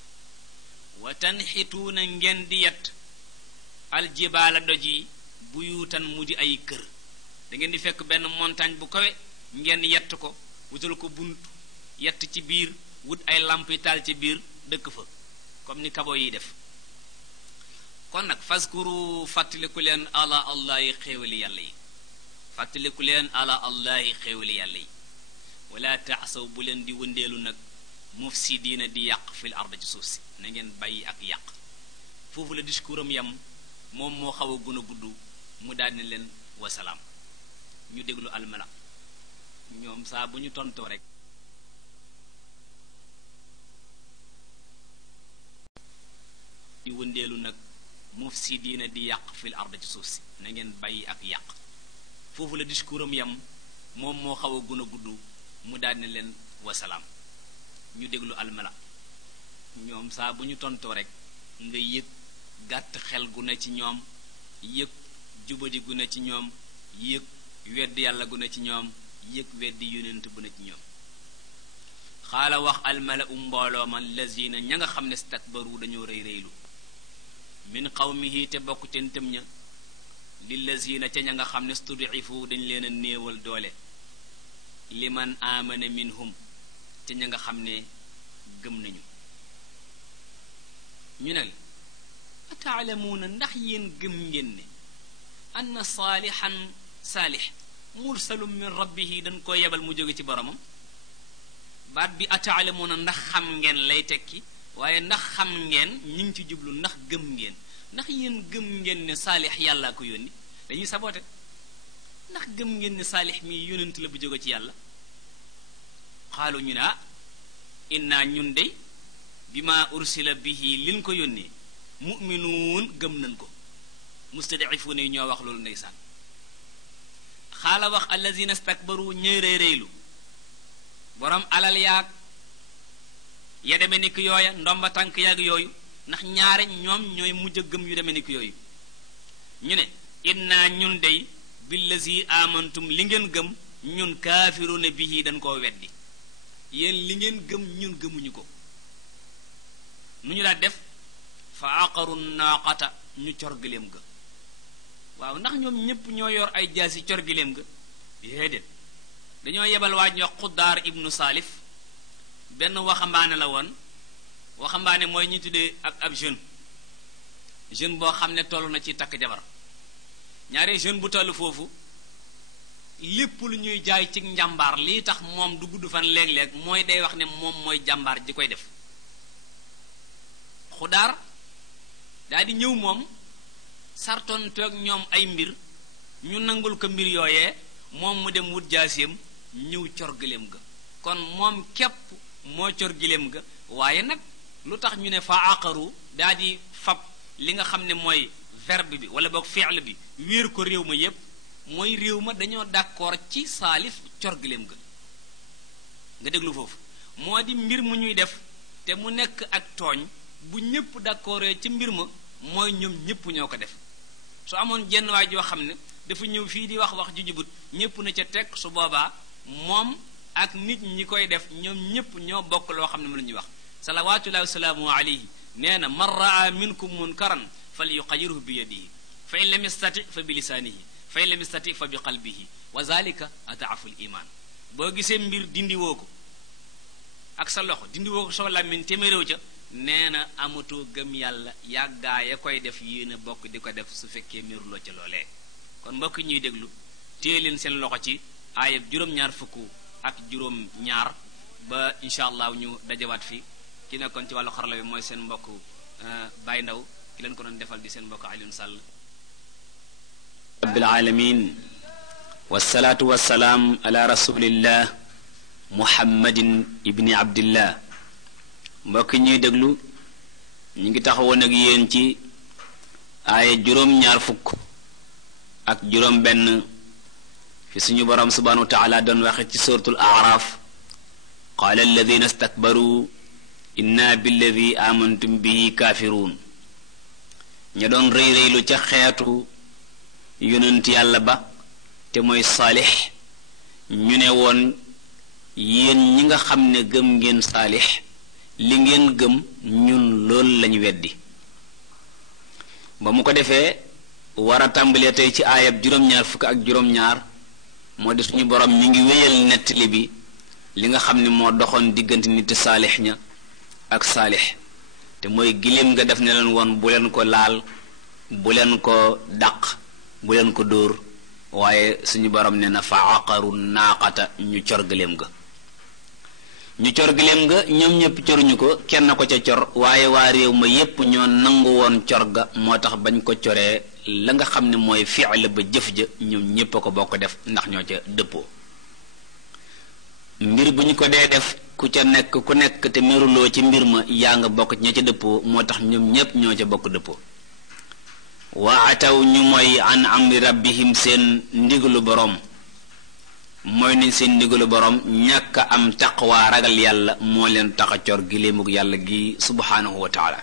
wa tanxituuna ngeen di yett aljibaala doj yi buyuutan mu di ay kër da ngeen di fekk benn montagne bu kawe ngeen yett ko wutal ko bunt yett ci biir wut ay lamp yi taal ci biir dëkk fa comme ni kabo yi def kon nag faskuru fàttaliku leen ala allahi xéewali yàlla yi fàttaliku leen ala allahi xéewali yàlla yi wala taasaw bu leen di wëndeelu nag mufsidiina di yàq fil ard ci suuf si na ngeen bàyyi ak yàq foofu la discours am yam moom moo xaw a gën a gudd mu daal ne leen wasalaam ñu déglu almala ñoom saa bu ñu tontoo rek di wëndeelu nag mufsidiina di yàq fil ard ci suuf si na ngeen bàyyi ak yàq foofu la discours am yam moom moo xaw a gën a gudd mu daal ne leen wasalaam ñu déglu almala ñoom saa bu ñu tontoo rek nga yëg gàtt xel gu ne ci ñoom yëg jubadi gu ne ci ñoom yëg weddi yàlla gu ne ci ñoom yëg weddi yonent bu ne ci ñoom xaala wax almala mbooloo ma lazina ña nga xam ne stakbaru dañoo rëy rëylu min qawmihi te bokk ca nitam ña lillazina ca ña nga xam ne studifu dañ leen a néewal doole liman amana minhum ca ña nga xam ne gëm nañu ñu ne ataalamuuna ndax yéen gëm ngeen ne anna saalihan saalix mursalum min rabbihi dañ ko yebal mu jóge ci boromam baat bi ataalamuuna ndax xam ngeen lay tekki waaye ndax xam ngeen ñi ngi ci jublu ndax gëm ngeen ndax yéen gëm ngeen ne saalix yàllaa ko yónni dañuy saboote ndax gëm ngeen ne saalix mi yónent la bu jóge ci yàlla xaalu ñu ne inna ñun dey bi ma ursila bihi liñ ko yónnee mu'minuun gëm nañ ko mustadifuuna yi ñoo wax loolu ndeysaan xaala wax allazina stakbaru ñëy rëy rëylu borom alal yaag ya deme ni ki yooya ndomba tànk yaag yooyu ndax ñaare ñoom ñooy mujj a gëm yu deme ni ki yooyu ñu ne inna ñun dey billazi amantum li ngeen gëm ñun kaafiruuna bihi dañ koo weddi yéen li ngeen gëm ñun gëmuñu ko nu ñu daal def fa aqaru naaqata ñu cor giléem ga waaw ndax ñoom ñépp ñoo yor ay jaasi cor giléem ga déedéet dañoo yebal waaj ñu wax Xuddaar ibnu Saalif benn waxambaane la woon waxambaane mooy ñu tuddee ab jeune boo xam ne toll na ci takk jabar ñaare jeune bu toll foofu lépp lu ñuy jaay ci njàmbaar lii tax moom du gudd fan léeg-léeg mooy day wax ne moom mooy jàmbaar ji koy def Xuddaar daal di ñëw moom sartoon toog ñoom ay mbir ñu nangul ko mbir yooyee moom mu dem wut jaaseem ñëw cor giléem ga kon moom képp moo cor giléem ga waaye nag lu tax ñu ne fa aqaru daal di fab li nga xam ne mooy verbe bi wala boog fi'l bi wéer ko réew ma yépp mooy réew ma dañoo d'accord ci saalif cor giléem ga nga déglu foofu moo di mbir mu ñuy def te mu nekk ak tooñ bu ñëpp d'accord ci mbir ma mooy ñoom ñëpp ñoo ko def su amoon jenn waay joo xam ne dafa ñëw fii di wax ju jubut ñëpp na ca teg su boobaa moom ak nit ñi koy def ñoom ñëpp ñoo bokk loo xam ne mu la ñuy wax salawaatullahi wasalaamu alayhi nee na man raa minkum munkaran fal yuqayyirhu bi yadihi fa in lam yastati fa bi lisaanihi fa in lam yastati fa bi qalbihi wa zalika adaaful iman boo gisee mbir dindiwoo ko ak sa loxo dindiwoo ko soo làmmiñ téeméeréew ca nee na amatoo gëm yàlla yàggaa ya koy def yéen a bokk di ko def su fekkee miruloo ca loolee kon mbokk ñuy déglu téye leen seen loxo ci aayab juróom-ñaar fukk ak juróom-ñaar ba incha allah ñu dajawaat fi ki nekkoon ci wàllu xarala bi mooy seen mbokk Baye Ndaw ki leen ko doon defal di seen mbokk Alioune Sall rabbil alamin wasalaatu wasalaam ala rasulillah muhammadin ibni abdillah mbokk ñuy déglu ñu ngi taxawoon ak yéen ci aaya juróom-ñaar fukk ak juróom benn fi suñu borom subhanahu wa taala doon waxe ci suratul aaraaf qaala alladina stakbaru inna billadi amantum bihi kaafiruun ña doon rëy rëylu ca xeetu yonent yàlla ba te mooy saalix ñu ne woon yéen ñi nga xam ne gëm ngeen saalix li ngeen gëm ñun loolu lañu weddi ba mu ko defee war a tàmbalee tey ci aayab juróom-ñaar fukk ak juróom-ñaar moo di suñu borom mi ngi wéyal nettali bi li nga xam ne moo doxoon diggante nit saalix ña ak saalix te mooy giléem nga def ne leen woon bu leen ko laal bu leen ko dàq bu leen ko dóor waaye suñu borom ne na fa aqaru naaqata ñu cor giléem ga ñu cor giléem ga ñoom ñëpp coruñu ko kenn ko ca cor waaye waa réew ma yépp ñoo nangu woon cor ga moo tax bañ ko coree la nga xam ne mooy fi'l ba jëf ja ñoom ñépp a ko bokk def ndax ñoo ca dëppoo mbir bu ñu ko dee def ku nekk te meruloo ci mbir ma yaa nga bokk ña ca dëppoo moo tax ñoom ñépp ñoo ca bokk dëppoo wa ataw ñu mooy an amri rabbihim seen ndigalu boroom mooy nañ seen ndigalu boroom ñàkk am taqwa ragal yàlla moo leen tax a cor giléemug yàlla gi subhanahu wa taala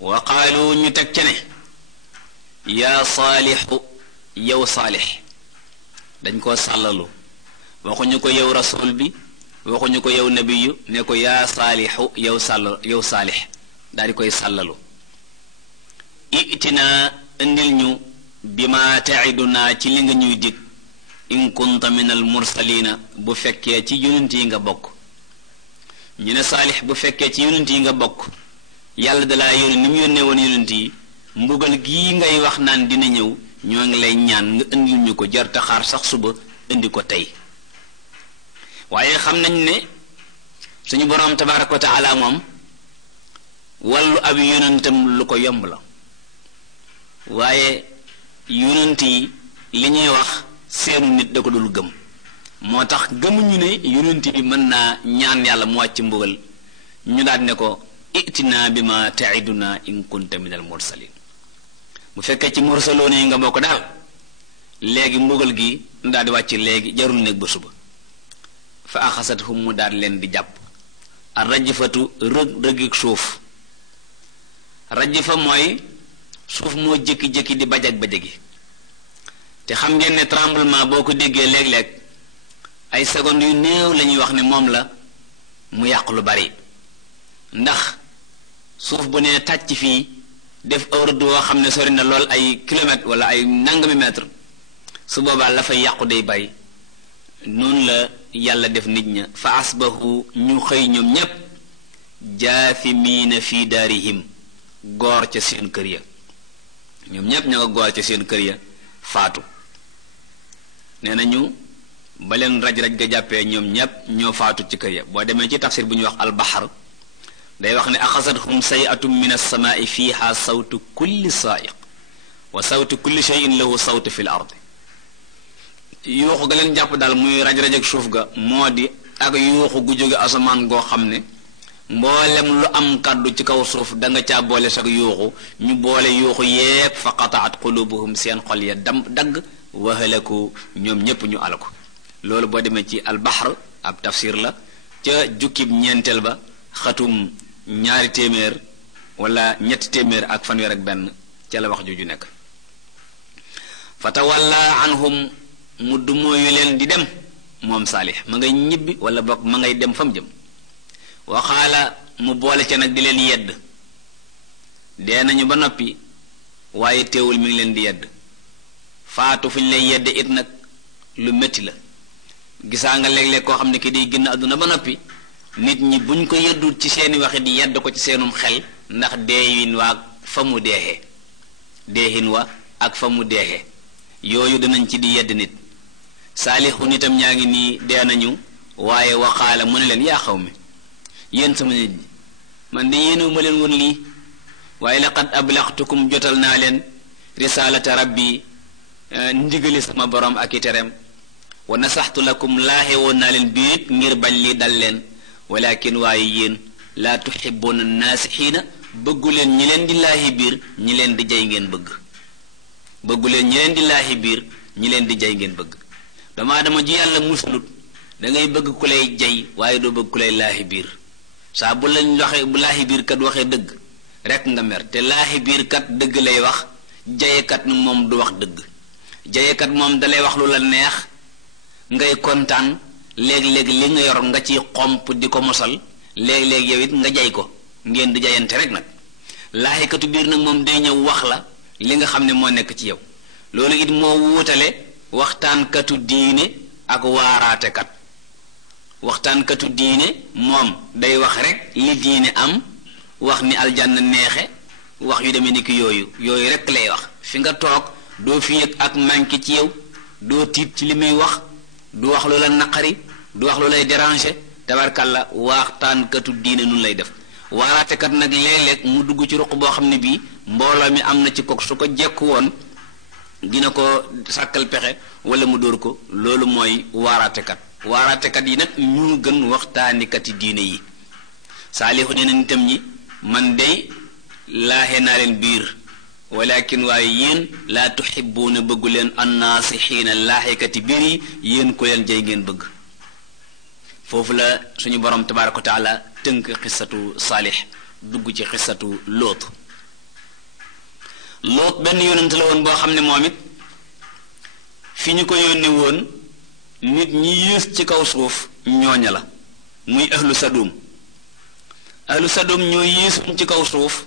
wa qaalu ñu teg ca ne yaa saalixu yow saalix dañ koo sàllalu waxuñu ko yow rasul bi waxuñu ko yow nabiyu ne ko yaa saalixu yow saalix daal di koy sàllalu itinaa indil ñu bi ma taidunaa ci li nga ñuy dig in kunta min al mursalina bu fekkee ci yonent yi nga bokk ñu ne saalix bu fekkee ci yonent yi nga bokk yàlla dalaa yónni ni mu yónnee woon yonent yi mbugal gii ngay wax naan dina ñëw ñoo ngi lay ñaan nga indil ñu ko jar taxaar sax suba indi ko tey waaye xam nañ ne suñu boroom tabaaraka wa taala moom wàllu ab yonentam lu ko yomb la waaye yonent yi li ñuy wax seenu nit da ko dul gëm moo tax gëmuñu ne yonent bi mën naa ñaan yàlla mu wàcc mbugal ñu daal ne ko itina bi ma taiduna in kunta min al mursalin bu fekkee ci mursaloon yi nga bokk daal léegi mbugal gi daal di wàcc léegi jarul nekk ba suba fa axasathum mu daal leen di jàpp a rajfatu rëgig suuf rajfa mooy suuf moo jékki-jékki di bajag-bajagi te xam ngeen ne tremblement boo ko déggee léeg-léeg ay secondes yu néew la ñuy wax ne moom la mu yàq lu bari ndax suuf bu nee tàcc fii def awrad woo xam ne sori na lool ay kilomètres wala ay nangami mètre su boobaa la fay yàqu day bari noonu la yàlla def nit ña fa asbahu ñu xëy ñoom ñépp jaafimiina fi daarihim goor ca seen kër ya ñoom ñépp ña nga goor ca seen kër ya faatu nee nañu ba leen raj-raj ga jàppee ñoom ñépp ñoo faatu ci kër ya boo demee ci tafsir bu ñuy wax albaxar day wax ne axasathum sayi'atun min as-samaa'i fiiha sawtu kulli saa'iq wa sawtu kulli shay'in lahu sawtu fi l ardi yuuxu ga leen jàpp daal muy raj-raj ak suuf ga moo di ak yuuxu gu jóge asamaan goo xam ne mboolem lu am kàddu ci kaw suuf da nga caa boole sag yuuxu ñu boole yuuxu yépp fa qataat qulubuhum seen xol ya dagg wa halaku ñoom ñépp ñu alaku loolu boo demee ci albaxar ab tafsir la ca jukkib ñeenteel ba xatum 200 wala 300 ak fanweer ak benn ca la wax juju nekk fa tawalla anhum mu dumóoyu leen di dem moom saalix ma ngay ñibbi wala bokk ma ngay dem fa mu jëm waxaala mu boole ca nag di leen yedd dee nañu ba noppi waaye teewul mi ngi leen di yedd faatu fu ñu lay yedd it nag lu métti la gisaa nga léeg-léeg koo xam ne ki day génn àdduna ba noppi nit ñi buñ ko yeddul ci seeni waxi di yedd ko ci seenum xel ndax deewin wa ak fa mu deexee deexin wa ak fa mu deexee yooyu danañ ci di yedd nit saalixu nitam ñaa ngi nii dee nañu waaye waxaala mu ne leen yaa xaw mi yéen sama nit ñi man de yéenewu ma leen woon lii waaye laqad ablaxtukum jotal naa leen risaalata rabbi ndigali sama borom ak i tereem wa nasaxtu lakum laaxe woon naa leen biit ngir bañ li dal leen walakin waaye yéen laa tuxibuuna naasixiina bëggu leen ñi leen di laahi biir ñi leen di jay ngeen bëgg bëggu leen ñi leen di laahi biir ñi leen di jay ngeen bëgg dama dama ji yàlla muslut da ngay bëgg ku lay jay waaye doo bëgg ku lay laahi biir saa bu lañ waxee bu laahi biir kat waxee dëgg rek nga mer te laahi biir kat dëgg lay wax jayekat moom du wax dëgg jayekat moom dalay wax lu la neex ngay kontaan léeg-léeg li nga yor nga ci xomp di ko mosal léeg-léeg yow it nga jay ko ngeen di jayante rek nag laahikatu biir nag moom day ñëw wax la li nga xam ne moo nekk ci yow loolu it moo wuutale waxtaankatu diine ak waaraatekat waxtaankatu diine moom day wax rek li diine am wax ni aljanna neexe wax yu demee ni ki yooyu rek lay wax fi nga toog doo fi yëg ak manqué ci yow doo tiit ci li muy wax du wax lu la naqari du wax lu lay déranger tabarkalla waxtaankatu diine nun lay def waaraatekat nag léeg-léeg mu dugg ci ruq boo xam ne bii mbooloo mi am na ci kok su ko jekku woon dina ko sàkkal pexe wala mu dóor ko. loolu mooy waaraatekat yi nag ñu gën waxtaanikati diine yi. Saalihu nee na nitam ñi man dey laaxe naa leen biir walakin waaye yéen laa tuhibbuuna bëggu leen annaasixiina laaxekati biir yi yéen ko leen jay ngeen bëgg. foofu la suñu borom tabaaraka wa taala tënk xissatu Saalix dugg ci xissatu Loot. Loot benn yonent la woon boo xam ne moom it fi ñu ko yónni woon nit ñi yées ci kaw suuf ñooña la muy ahlu Sadum. ahlu Sadum ñoo yéesuñ ci kaw suuf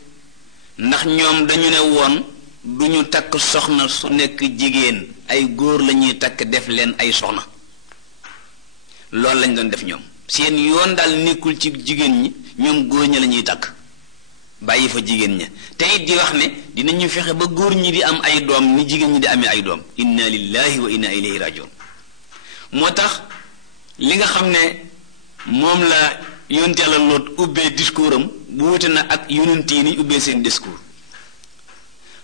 ndax ñoom dañu ne woon duñu takk soxna su nekk jigéen ay góor lañuy takk def leen ay soxna. loolu lañ doon def ñoom seen yoon daal nekkul ci jigéen ñi ñoom góor ña la ñuy takk bàyyi fa jigéen ña te it di wax ne dinañu fexe ba góor ñi di am ay doom ni jigéen ñi di amee ay doom. inna lillahi wa inna ilayhi rajiun. moo tax li nga xam ne moom la yonent Yàlla Loot ubbee discours am bu wute na ak yonent yi ni ubbee seen discours.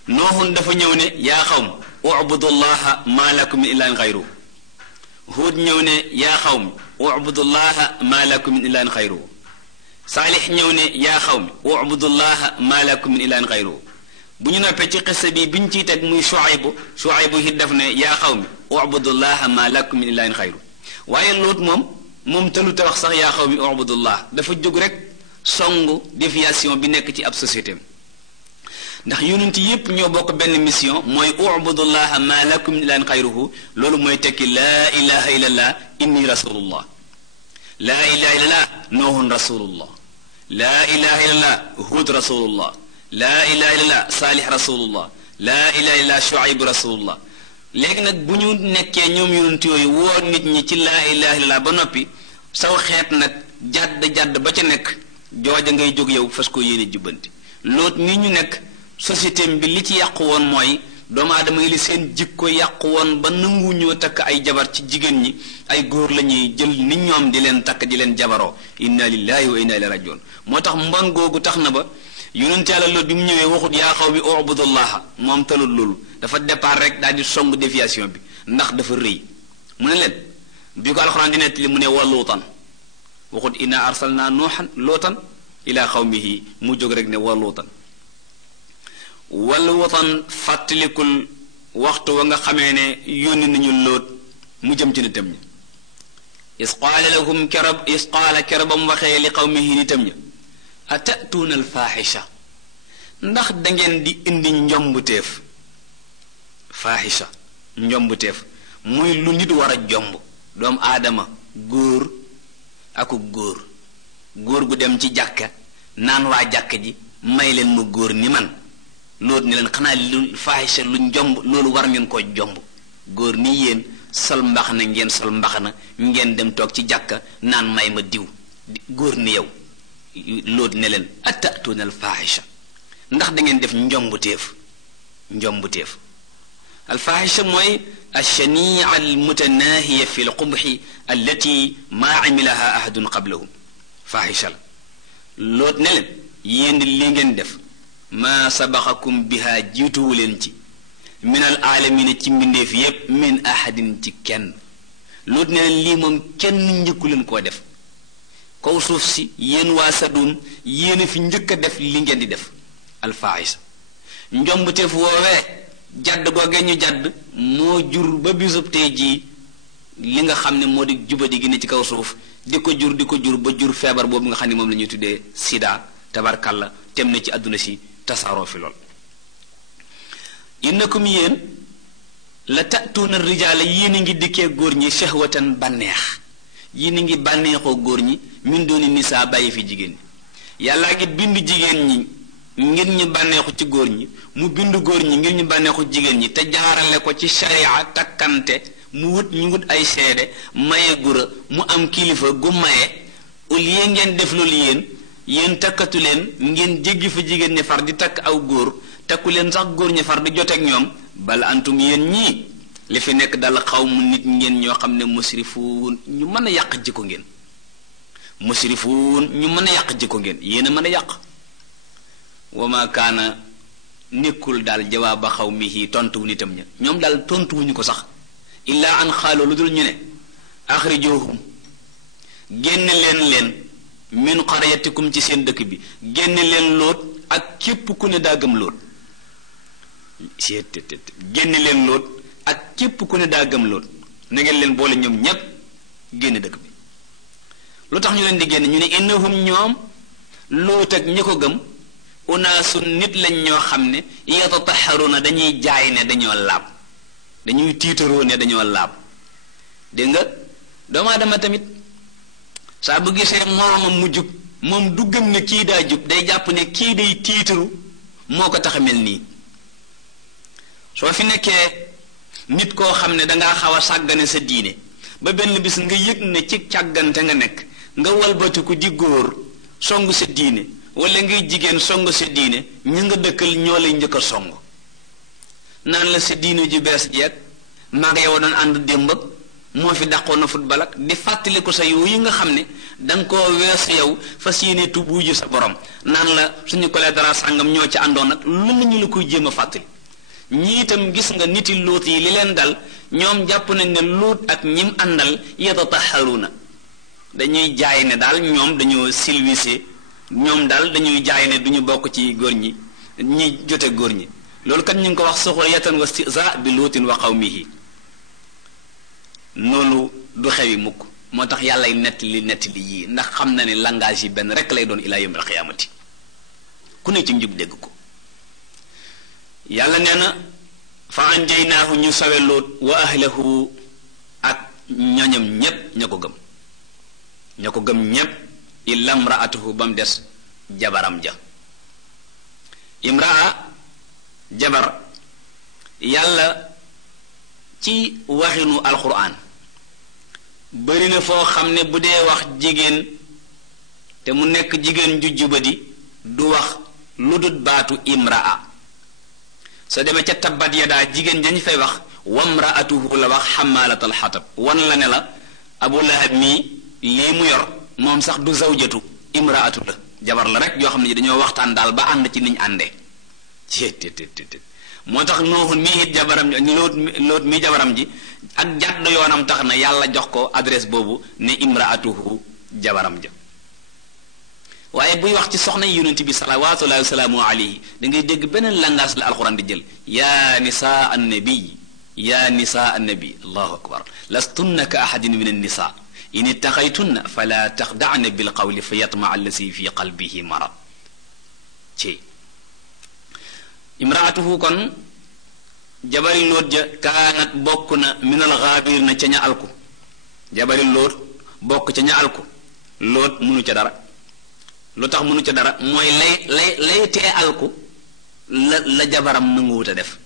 Noohun dafa ñëw ne yaa xawm ubudullaha ma lakum min ilahin xayru. Huud ñëw ne yaa xawm ubudullaha ma lakum min ilahin xayru. Saalix ñëw ne yaa xawm ubudullaha ma lakum min ilahin xayru. bu ñu noppee ci xissa bi biñ ciy teg muy Shuaybu it def ne yaa xawmi ubudullaha ma lakum min ilahin xayru. waaye Loot moom tëlu te wax sax yaa xawmi ubudullah dafa jóg rek songu déviation bi nekk ci ab société ndax yonent yépp ñoo bokk benn mission mooy ubudullaha ma lakum min ilahin xayruhu. loolu mooy tekki laa ilaha illallah inni rasulullah. laa ilaha illallah Nuhun rasulullah. laa ilaha illallah Hud rasulullah. laa ilaha illallah Saalix rasulullah. laa ilaha illallah Shuayb rasulullah. léegi nag bu ñu nekkee ñoom yonent yooyu woo nit ñi ci laa ilaha illallah ba noppi saw xeet nag jàdd ba ca nekk jooja ngay jóg yow fas ko yéene jubbanti. Loot mi ñu nekk société bi li ci yàqu woon mooy doomu aadama yi li seen jikko yàqu woon ba nangu ñoo takk ay jabar ci jigéen ñi ay góor la ñuy jël ni ñoom di leen takk di leen jabaroo. inna lillahi wa inna ilayhi rajiun. moo tax mbon googu tax na ba yonent Yàlla Loot bi mu ñëwee waxut yaa xaw mi ubudullaha moom talul loolu dafa départ rek daal di song déviation bi ndax dafa rëy. mu ne leen bi ko alxuraan di nettali mu ne wa luutan waxut inna arsalna nuuhan luutan ila xawmihi mu jóg rek ne wa luutan. wa luutan fàttalikul waxtu wa nga xamee ne yónni nañu Loot mu jëm ci nitam ña. is qaala kera ba mu waxee li xawmihi nitam ña atatuuna alfaaxisha ndax dangeen di indi njombuteef. faaxisha njombuteef muy lu nit war a jomb doomu aadama góor aku góor gu dem ci jàkka naan waa jàkka ji may leen ma góor ni man. Loot ni leen xanaa lu faaxisha lu njomb loolu war ngeen koo jomb góor ni yéen sol mbaxana ngeen sol mbaxana ngeen dem toog ci jàkka naan may ma diw góor ni yow. Loot ne leen atatuuna al faaxisha ndax da ngeen def njombuteef. alfaaxisha mooy alshania almutanaahiya fi lqubxi allati maa amilaha ahadun qablahum. faaxisha la. Loot ne leen yéen li ngeen def maa sabaxakum biha jiituwu leen ci min al aalamina ci mbindeef yépp min ahadin ci kenn. Loot ne leen lii moom kenn njëkku leen koo def kaw suuf si yéen waa Sadum yéen a fi njëkk a def li ngeen di def. alfaaxisha njombuteef woowee jadd googee ñu jadd moo jur ba bisub tey jii li nga xam ne moo di jubadi gi ne ci kaw suuf di ko jur ba jur feebar boobu nga xam ne moom la ñuy tuddee sida tabarkalla tem na ci àdduna si tasaaroo fi lool. innakum yéen la tatuuna rijaala yéen a ngi dikkee góor ñi shahwatan bànneex yéen a ngi bànneexoo góor ñi min dooni nisaa bàyyi fi jigéen ñi. yàllaa ngi bind jigéen ñi ngir ñu bànneexu ci góor ñi mu bind góor ñi ngir ñu bànneexu jigéen ñi te jaarale ko ci sharia takkante mu ñu wut ay seede maye gura mu am kilifa gu maye au lieu ngeen def loolu yéen takkatu leen ngeen jéggi fa jigéen ñi far di takk aw góor takku leen sax góor ñi far di joteeg ñoom bal antum yéen ñii li fi nekk dal xaw mu nit ngeen ñoo xam ne musrifuun ñu mën a yàq jikko ngeen. musrifuun ñu mën a yàq jikko ngeen yéen a mën a yàq. wa ma kaana nekkul daal jawaaba xawmihi tontuwu nitam ña ñoom daal tontuwuñu ko sax illaa an xaaloo lu dul ñu ne axrijuhum génne leen min qaryatikum ci seen dëkk bi génne leen Lóot ak képp ku ne daa gëm Lóot génne leen Lóot ak képp ku ne daa gëm Lóot na ngeen leen boole ñoom ñépp génne dëkk bi lu tax ñu leen di génne ñu ne innahum ñoom Lóot ak ñi ko gëm unaasun nit lañ ñoo xam ne yatataharuna dañuy jaay ne dañoo laab dañuy tiitaroo ne dañoo laab dégg nga doomu aadama tamit saa bu gisee moroomam mu jub moom du gëm ne kii daa jub day jàpp ne kii day tiitaru moo ko tax a mel nii soo fi nekkee nit koo xam ne dangaa xaw a sàggane sa diine ba benn bis nga yëg ne ci càggante nga nekk nga walbatiku di góor song sa diine wala ngay jigéen song sa diine ñu nga dëkkal ñoo lay njëkk a song naan la sa diine ju bees jeeg mag yow doon ànd démb moo fi dàqoon na football ak di fàttali ko sa yooyu nga xam ne danga koo weesu yow fas yéene tubuju sa borom naan la suñu kolee dara sàngam ñoo ci àndoon nag lu nañu la koy jéem a fàttali ñii itam gis nga niti Lóot yi li leen dal ñoom jàpp nañ ne Lóot ak ñim àndal yatataharuna dañuy jaay ne daal ñoom dañoo silvisé ñoom daal dañuy jaay ne duñu bokk ci góor ñi jote góor ñi loolu kat ñu ngi ko wax suxriyatan wa istihzaa bi Lóotin wa qawmihi loolu du xewi mukk moo tax yàllay nettali yii ndax xam na ne langage yi benn rekk lay doon ilaa yawmil qiyaamati ku ne ci njub dégg ko yàlla nee na fa anjaynaahu ñu sawe Lóot wa ahlahu ak ñoñam ñépp ña ko gëm ñépp illa imraatuhu ba mu des jabaram ja imraa jabar yàlla ci waxinu alquran bari na foo xam ne bu dee wax jigéen te mu nekk jigéen ju jubadi du wax lu dut baatu imraa soo demee ca tabbat yadaa jigéen dañ fay wax wamraatuhu la wax xamaalatal xatab wan la ne la Abu Lahab mii lii mu yor moom sax du zawjatu imraatu la jabar la rek yoo xam ne dañoo waxtaan daal ba ànd ci niñ àndee moo tax Noohun mii it jabaram Lóot mii jabaram ji ak jàdd yoonam tax na yàlla jox ko adresse boobu ne imraatuhu jabaram ja waaye buy wax ci soxna yonent bi salawaatullahi wa salaamu alayhi da ngay dégg beneen langage la alxuraan di jël yaa nisaa annabi yaa nisaa annabi allahu akbar lastunna ka ahadin min annisa in ittaxaytunna fala taxda'na bil qawli fa yatma'a allasi fi qalbihi marad ci imraatuhu kon jabari Lóot ja kaanat bokk na minal xaabir na ca ña alku jabari Lóot bokk ca ña alku Lóot munu ca dara lu tax munu ca dara mooy lay tee alku la jabaram nanguwut a def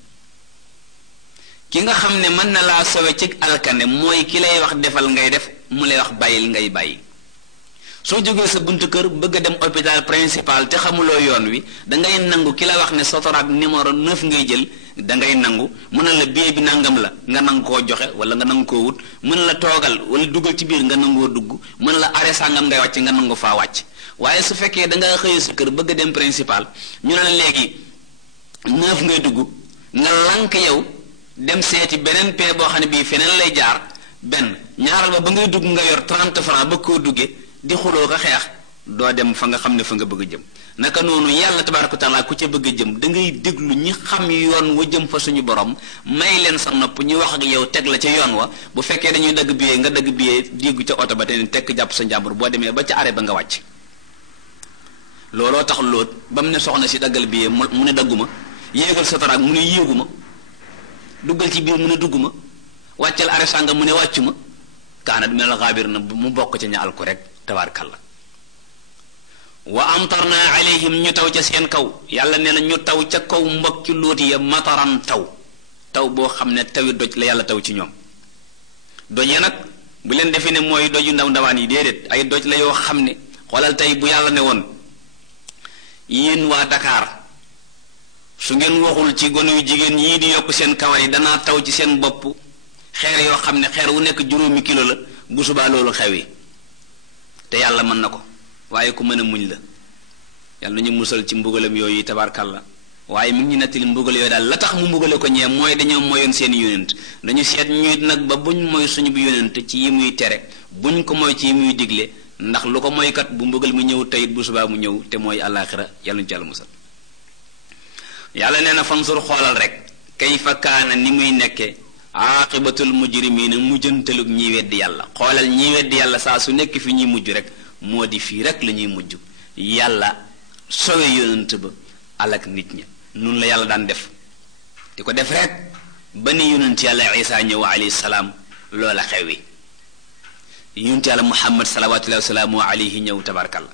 ki nga xam ne mën na laa sowe ci alkande mooy ki lay wax defal ngay def mu lay wax bàyyil ngay bàyyi soo jógee sa buntu kër bëgg a dem hôpital principal te xamuloo yoon wi dangay nangu ki la wax ne sotoraak numéro 9 ngay jël dangay nangu mën na la billet bi nangam la nga nangu koo joxe wala nga nangu koo wut mën na la toogal wala duggal ci biir nga nangoo dugg mën na la arrêt sangam ngay wàcc nga nangu faa wàcc waaye su fekkee danga xëyee sa kër bëgg a dem principal ñu ne la léegi 9 ngay dugg nga lank yow dem seeti beneen paie boo xam ne bii feneen lay jaar benn ñaaral ba ngay dugg nga yor 30 francs ba koo duggee di xuloo ko xeex doo dem fa nga xam ne fa nga bëgg a jëm naka noonu yàlla tabaaraka taala ku ca bëgg a jëm da ngay déglu ñi xam yoon wa jëm fa suñu borom may leen sa nopp ñu wax ak yow teg la ca yoon wa bu fekkee dañuy dagg billet nga dagg billet déggu ca oto ba te ne tekk jàpp sa njàmbur boo demee ba ca arrêt ba nga wàcc looloo tax Lóot ba mu ne soxna si daggal billet mu ne dagguma yéegal sa taraak mu ne yéeguma duggal ci biir mu ne dugguma wàccal arrêt sànga mu ne wàccuma kaanat minal xaabir na mu bokk ca ña al ko rek tabaarkalla wa amtarna alayhim ñu taw ca seen kaw yàlla nee na ñu taw ca kaw mbokki Lóot ya mataran taw boo xam ne tawi doj la yàlla taw ci ñoom doj ya nag bu leen defee ne mooy doju ndaw ndawaan yi déedéet ay doj la yoo xam ne xoolal tey bu yàlla ne woon yéen waa Dakar su ngeen waxul ci gone yu jigéen yii di yokk seen kawar yi danaa taw ci seen bopp xeer yoo xam ne xeer wu nekk juróomi kilo la bu subaa loolu xewi te yàlla mën na ko waaye ku mën a muñ la yàlla nañu musal ci mbugalam yooyu tabarkalla waaye mi ngi ñu nettali mbugal yooyu daal la tax mu mbugale ko ñee mooy dañoo moyoon seen yonent dañu seet ñuy nag ba buñ moy suñu bu yonent ci yi muy tere buñ ko moy ci yi muy digle ndax lu ko moykat bu mbugal mu ñëw tayit bu subaa mu ñëw te mooy àllaaxira yàlla ñu ci yàlla musal yàlla nee na fansur xoolal rek kayfa kaana ni muy nekke aaqibatul mujrimiina mujjantalug ñiy weddi yàlla xoolal ñiy weddi yàlla saa su nekk fi ñuy mujj rek moo di fii rek la ñuy mujj yàlla sowe yonent ba alak nit ña nun la yàlla daan def di ko def rek ba ni yonent yàlla isa ñëw alayhi salaam loola xewi yonent yàlla muhammad salawatullahi wasalaamu alayhi ñëw tabarkalla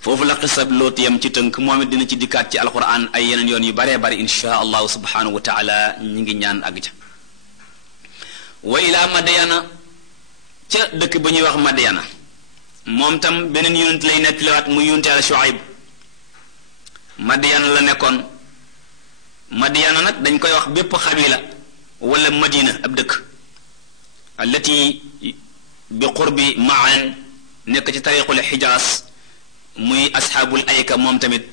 foofu la xisab loot yam ci tënk moom it dina ci dikkaat ci alquran ay yeneen yoon yu baree bari insha allahu subhanahu wa taala ñi ngi ñaan ak ja wa ila madyana ca dëkk ba ñuy wax madyana moom tam beneen yonent lay nettaliwaat muy yonent yàlla Shuayb madyana la nekkoon madyana nag dañ koy wax bépp xabila wala madina ab dëkk allati bi qurbi maan nekk ci tariqul xijaas muy asxaabul ayka moom tamit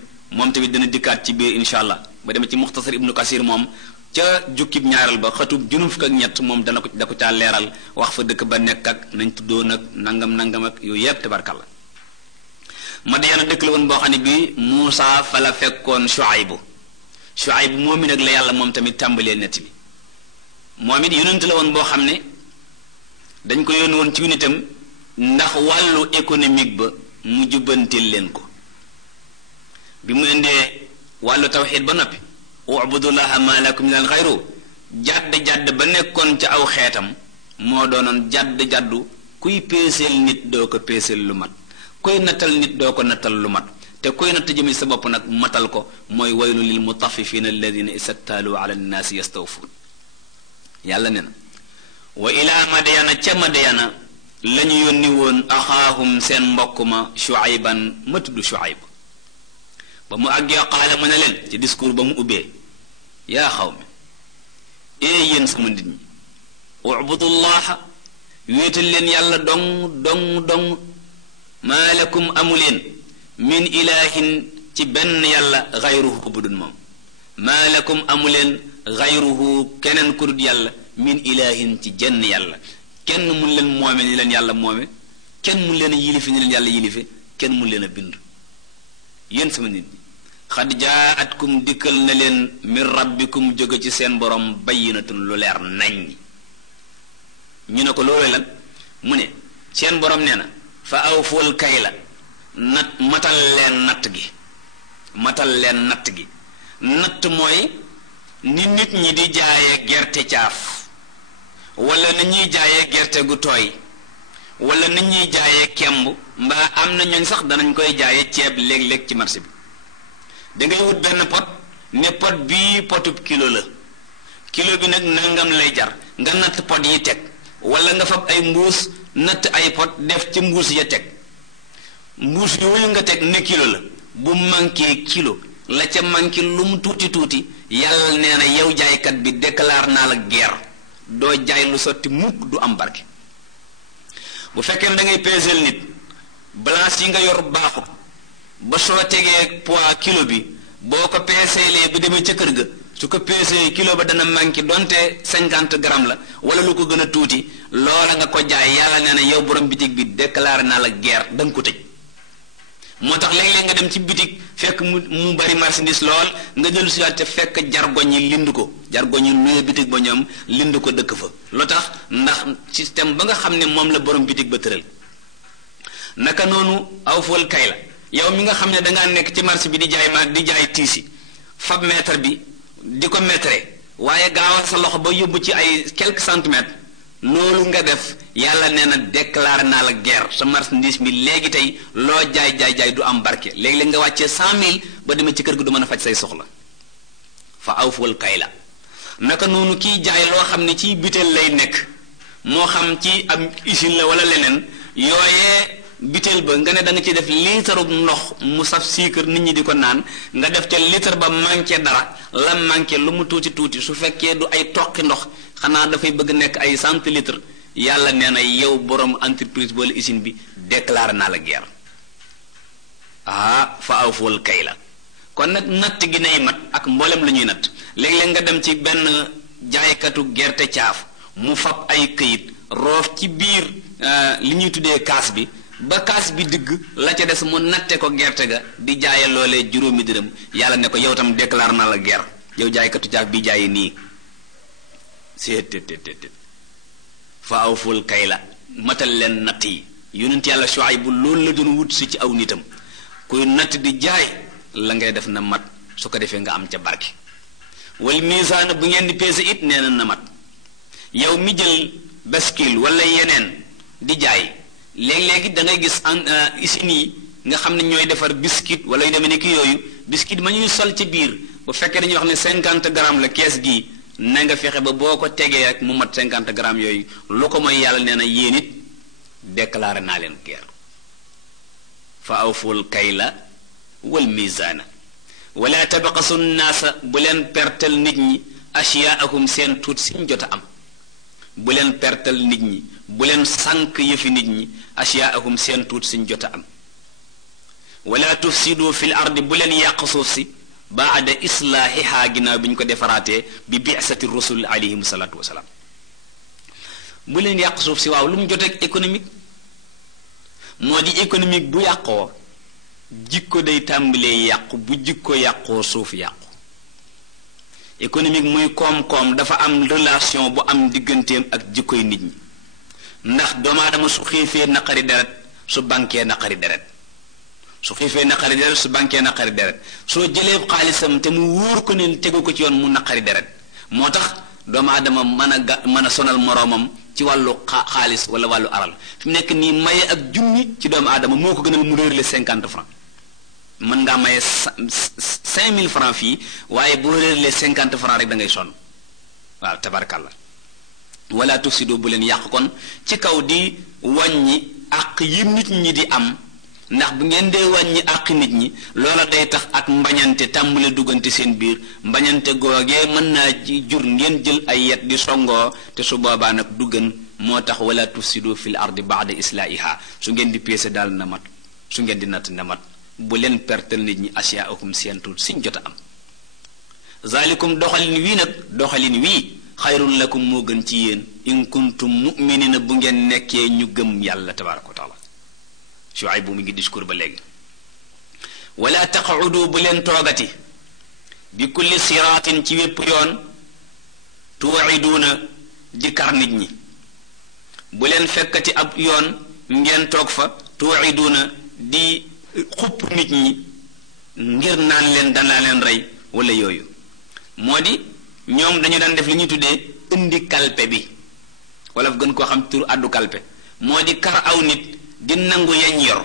dina dikkaat ci biir insha allah ba demee ci muxtasar ibnu kasir moom ca jukkib ñaaral ba xatub junum fukk ak ñett moom da ko caa leeral wax fa dëkk ba nekk ak nañ tuddoon ak nangam ak yooyu yépp tabarkalla Madyana dëkk la woon boo xam ne bi Muusa fa la fekkoon Shuaybu moom mi nag la yàlla moom tamit tàmbalee nett bi moom it yonent la woon boo xam ne dañ ko yónni woon ci nitam ndax wàllu économique ba mu jubbantil leen ko bi mu indee wàllu tawxiid ba noppi ubudullaha ma lakum min ghayru jàdd ba nekkoon ca aw xeetam moo doonoon jàddu kuy peeseel nit doo ko peeseel lu mat kuy nattal nit doo ko nattal lu mat te kuy natt jëmi sa bopp nag matal ko mooy waylu lil mutaffifina alladina istaktaalu ala nnaasi yastawfuun yàlla ne na wa ilaa madyana ca madyana la ñu yónni woon axaahum seen mbokk ma Shuayban ma tudd Shuayb ba mu àggee qaala mu ne leen ci discours ba mu ubbee yaa xawmi ee yéen sama nit ñi ubudullaha wéetal leen yàlla dong maa lakum amuleen min ilahin ci benn yàlla xayruhu bu dul moom maa lakum amuleen xayruhu keneen ku dul yàlla min ilahin ci jenn yàlla kenn mun leen moome ni leen yàlla moome kenn mun leen a yilife ni leen yàlla yilife kenn mun leen a bind yéen sama nit ñi xad jaatkum dikkal na leen min rabbikum jóge ci seen borom bayyinatun lu leer nañ ñu ne ko loolu lan mu ne seen borom nee na fa awful kayla matal leen natt gi natt mooy ni nit ñi di jaayee gerte caaf wala ni ñuy jaayee gerte gu tooy wala ni ñuy jaayee kemb mbaa am na ñooñ sax danañ koy jaayee ceeb léeg-léeg ci marché bi dangay wut benn pot ne pot bii potub kilo la kilo bi nag nangam lay jar nga natt pot yi teg wala nga fab ay mbuus natt ay pot def ci mbuus ya teg mbuus yooyu nga teg ne kilo la bu manqué kilo la ca manqué lu mu tuuti yàlla nee na yow jaaykat bi déclare naa la guerre doo jaay lu sotti mukk du am barke bu fekkee da ngay peeseel nit balance yi nga yor baaxut ba soo tegee poids kilo bi boo ko peeseelee bu demee ca kër ga su ko peesee kilo ba dana manqué donte 50 grammes la wala lu ko gën a tuuti loola nga ko jaay yàlla nee na yow borom bitig bi déclaré naa la guerre da nga ko tëj moo tax léeg-léeg nga dem ci bitig fekk mu bari marchandise lool nga jël si waat te fekk jargoñ yi lind ko jargoñ yi nuye bitig ba ñoom lind ko dëkk fa lu tax ndax système ba nga xam ne moom la borom bitig ba tëral naka noonu aw fool kay la yow mi nga xam ne dangaa nekk ci marché bi di jaay tiisi fab mètre bi di ko mètre waaye gaawal sa loxo ba yóbbu ci ay quelques centimètres loolu nga def yàlla nee na déclaré naa la guerre sa marchandise bi léegi tey loo jaay du am barke léegi-léeg nga wàccee 100 000 ba demee ci kër gi du mën a faj say soxla fa awful kayla naka noonu kiy jaay loo xam ne ci butéel lay nekk moo xam ci am usine la wala leneen yooyee butéel ba nga ne da nga ci def litre ndox mu saf siikar nit ñi di ko naan nga def te litre ba manqué dara la manqué lu mu tuuti su fekkee du ay toqi ndox xanaa dafay bëgg nekk ay centilitre yàlla nee na yow borom entreprise wala usine bi déclaré naa la guerre fa awful kayla kon nag natt gi nay mat ak mboolem la ñuy natt. léeg-léeg nga dem ci benn jaaykatu gerte caaf mu fab ay këyit roof ci biir li ñuy tuddee kaas bi ba kaas bi digg la ca des mu natte ko gerte ga di jaaye loolee juróomi dërëm yàlla ne ko yow tam déclare na la guerre yow jaaykatu caaf bi jaaye nii seet fa awful kayla matal leen natt yi. yonent yàlla Shuayb bu loolu la doon wut si ci aw nitam kuy natt di jaay la ngay def na mat su ko defee nga am ca barke. wal miisaan bu ngeen di peese it nee na mat yow mi jël baskil wala yeneen di jaay léegi da ngay gis usines yi nga xam ne ñooy defar biscuit wala yu demee ne ki yooyu biscuit ma ñuy sol ci biir bu fekkee dañuy wax ne 50 grammes la kees gii na nga fexe ba boo ko tegee rek mu mat 50 grammes yooyu lu ko mooy yàlla nee na yéen it déclaré naa leen guerre. fa awful kayla wal miizaana wala tabaqasu naasa bu leen pertal nit ñi ashiyaahum seen tuut siñ jot a am. bu leen pertal nit ñi bu leen sànk yëfi nit ñi ashiyaahum seen tuut siñ jot a am. wala tufsidu fil ardi bu leen yàq suuf si baada islaahiha ginnaaw bi ñu ko defaraatee bi bi'sati rusul alayhim salaatu wasalaam. bu leen yàq suuf si waaw lu mu jotee ak économique moo di économique bu yàqoo jikko day tàmbalee yàqu bu jikko yàqoo suuf yàqu. économique muy koom-koom dafa am relation bu am digganteem ak jikkoy nit ñi ndax doomu aadama su xiifee naqari deret su bankee naqari deret su xiifee naqari deret su bankee naqari deret soo jëlee xaalisam te mu wóor ko ne tegu ko ci yoon mu naqari deret moo tax doomu aadama mën a sonal moroomam ci wàllu xaalis wala wàllu alal fi mu nekk nii maye ak junni ci doomu aadama moo ko gënal mu réerle 50 francs mën ngaa maye 5000 francs fii waaye boo réerlee 50 francs rek da ngay sonn waaw tabarkalla. wala tufsidu bu leen yàq kon ci kaw di wàññi àq yi nit ñi di am ndax bu ngeen dee wàññi àq nit ñi loola day tax ak mbañante tàmbale duggante seen biir mbañante googee mën naa ci jur ngeen jël ay yet di songoo te su boobaa nag du gën moo tax wala tufsidu fil ardi ba'da islaahiha su ngeen di peese daal na mat su ngeen di natt na mat bu leen pertal nit ñi asiyaakum seen tuut siñ jot a am. zalikum doxalin wii nag doxalin wii xayrun lakum moo gën ci yéen in kuntum mu'minina bu ngeen nekkee ñu gëm yàlla tabaraka wa taala. Shuayb bu mu ngi discours ba léegi. wala taq'udu bu leen toogati bi kulli siraatin ci wépp yoon tuwa'iduuna di kar nit ñi bu leen fekkati ab yoon ngeen toog fa tuwa'iduuna di xupp nit ñi ngir naan leen danaa leen rey wala yooyu moo di ñoom dañu daan def li ñuy tuddee indi kalpe bi wala gën koo xam tur addu kalpe moo di kar aw nit di nangu yañ yor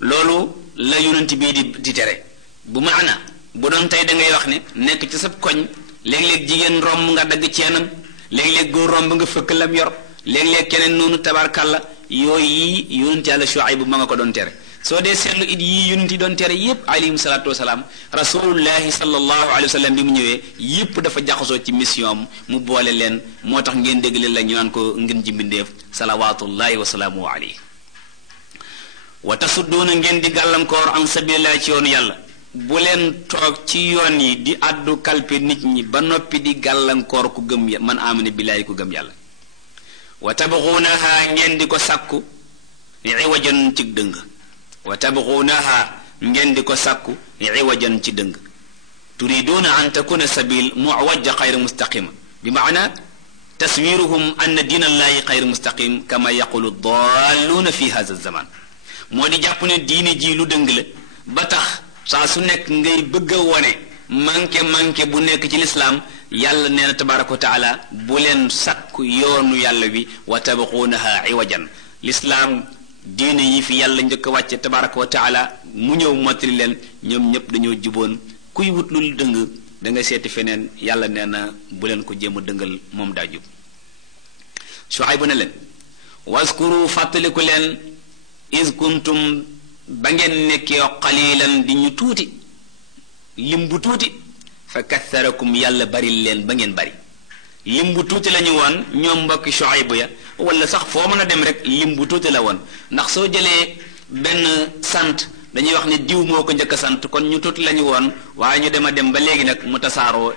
loolu la yonent bii di tere bu maana bu doon tey da ngay wax ne nekk ci sa koñ léeg-léeg jigéen romb nga dagg ceenam léeg-léeg góor romb nga fëkk lam yor léeg-léeg keneen noonu tabarkalla yooyu yi yonent yàlla Shuayb bu ma nga ko doon tere soo dee seetlu it yii yonent yi doon tere yépp alayhim salaatu wasalaam rasulullahi sallallahu alayhi wa sallam bi mu ñëwee yépp dafa jaxasoo ci mission am mu boole leen moo tax ngeen dégg leen la ñu naan ko ngeen ji mbindeef salawaatullahi wa salaamu alayhi wa tasudduuna ngeen di gàllankoor an sabilillahi ci yoonu yàlla bu leen toog ci yoon yi di addu kalpe nit ñi ba noppi di gàllankoor ku gëm man amana billaahi ku gëm yàlla wa tabxuunaha ngeen di ko sàkku iwajan ci dëng wa tabxuunaha ngeen di ko sàkku iwajan ci dëng turiduuna an takuna sabil muwajja xayr mustaqima bi maana taswiruhum anna diina allahi xayr mustaqim kama yaqulu dalluuna fi hada zaman moo di jàpp ne diine ji lu dëng la ba tax saa su nekk ngay bëgg a wone manqué bu nekk ci lislaam yàlla nee na tabaraka wa taala bu leen sakku yoonu yàlla wi wa tabxuunaha iwajan lislaam diine yi fi yàlla njëkk a wàcce tabaraka wa taala mu ñëw mottali leen ñoom ñépp dañoo juboon kuy wut lu dëng da nga seeti feneen yàlla nee na bu leen ko jéem a dëngal moom daa jub Shuayb ne leen waskuru fàttaliku leen is kuntum ba ngeen nekkee qalilan di ñu tuuti lim bu tuuti fa katharakum yàlla bari leen ba ngeen bari lim bu tuuti la ñu woon ñoom mbokki Shuayb ya wala sax foo mën a dem rek lim bu tuuti la woon ndax soo jëlee benn sant dañuy wax ne diw moo ko njëkk a sant kon ñu tuuti lañu woon waaye ñu dem a dem ba léegi nag mu tasaaroo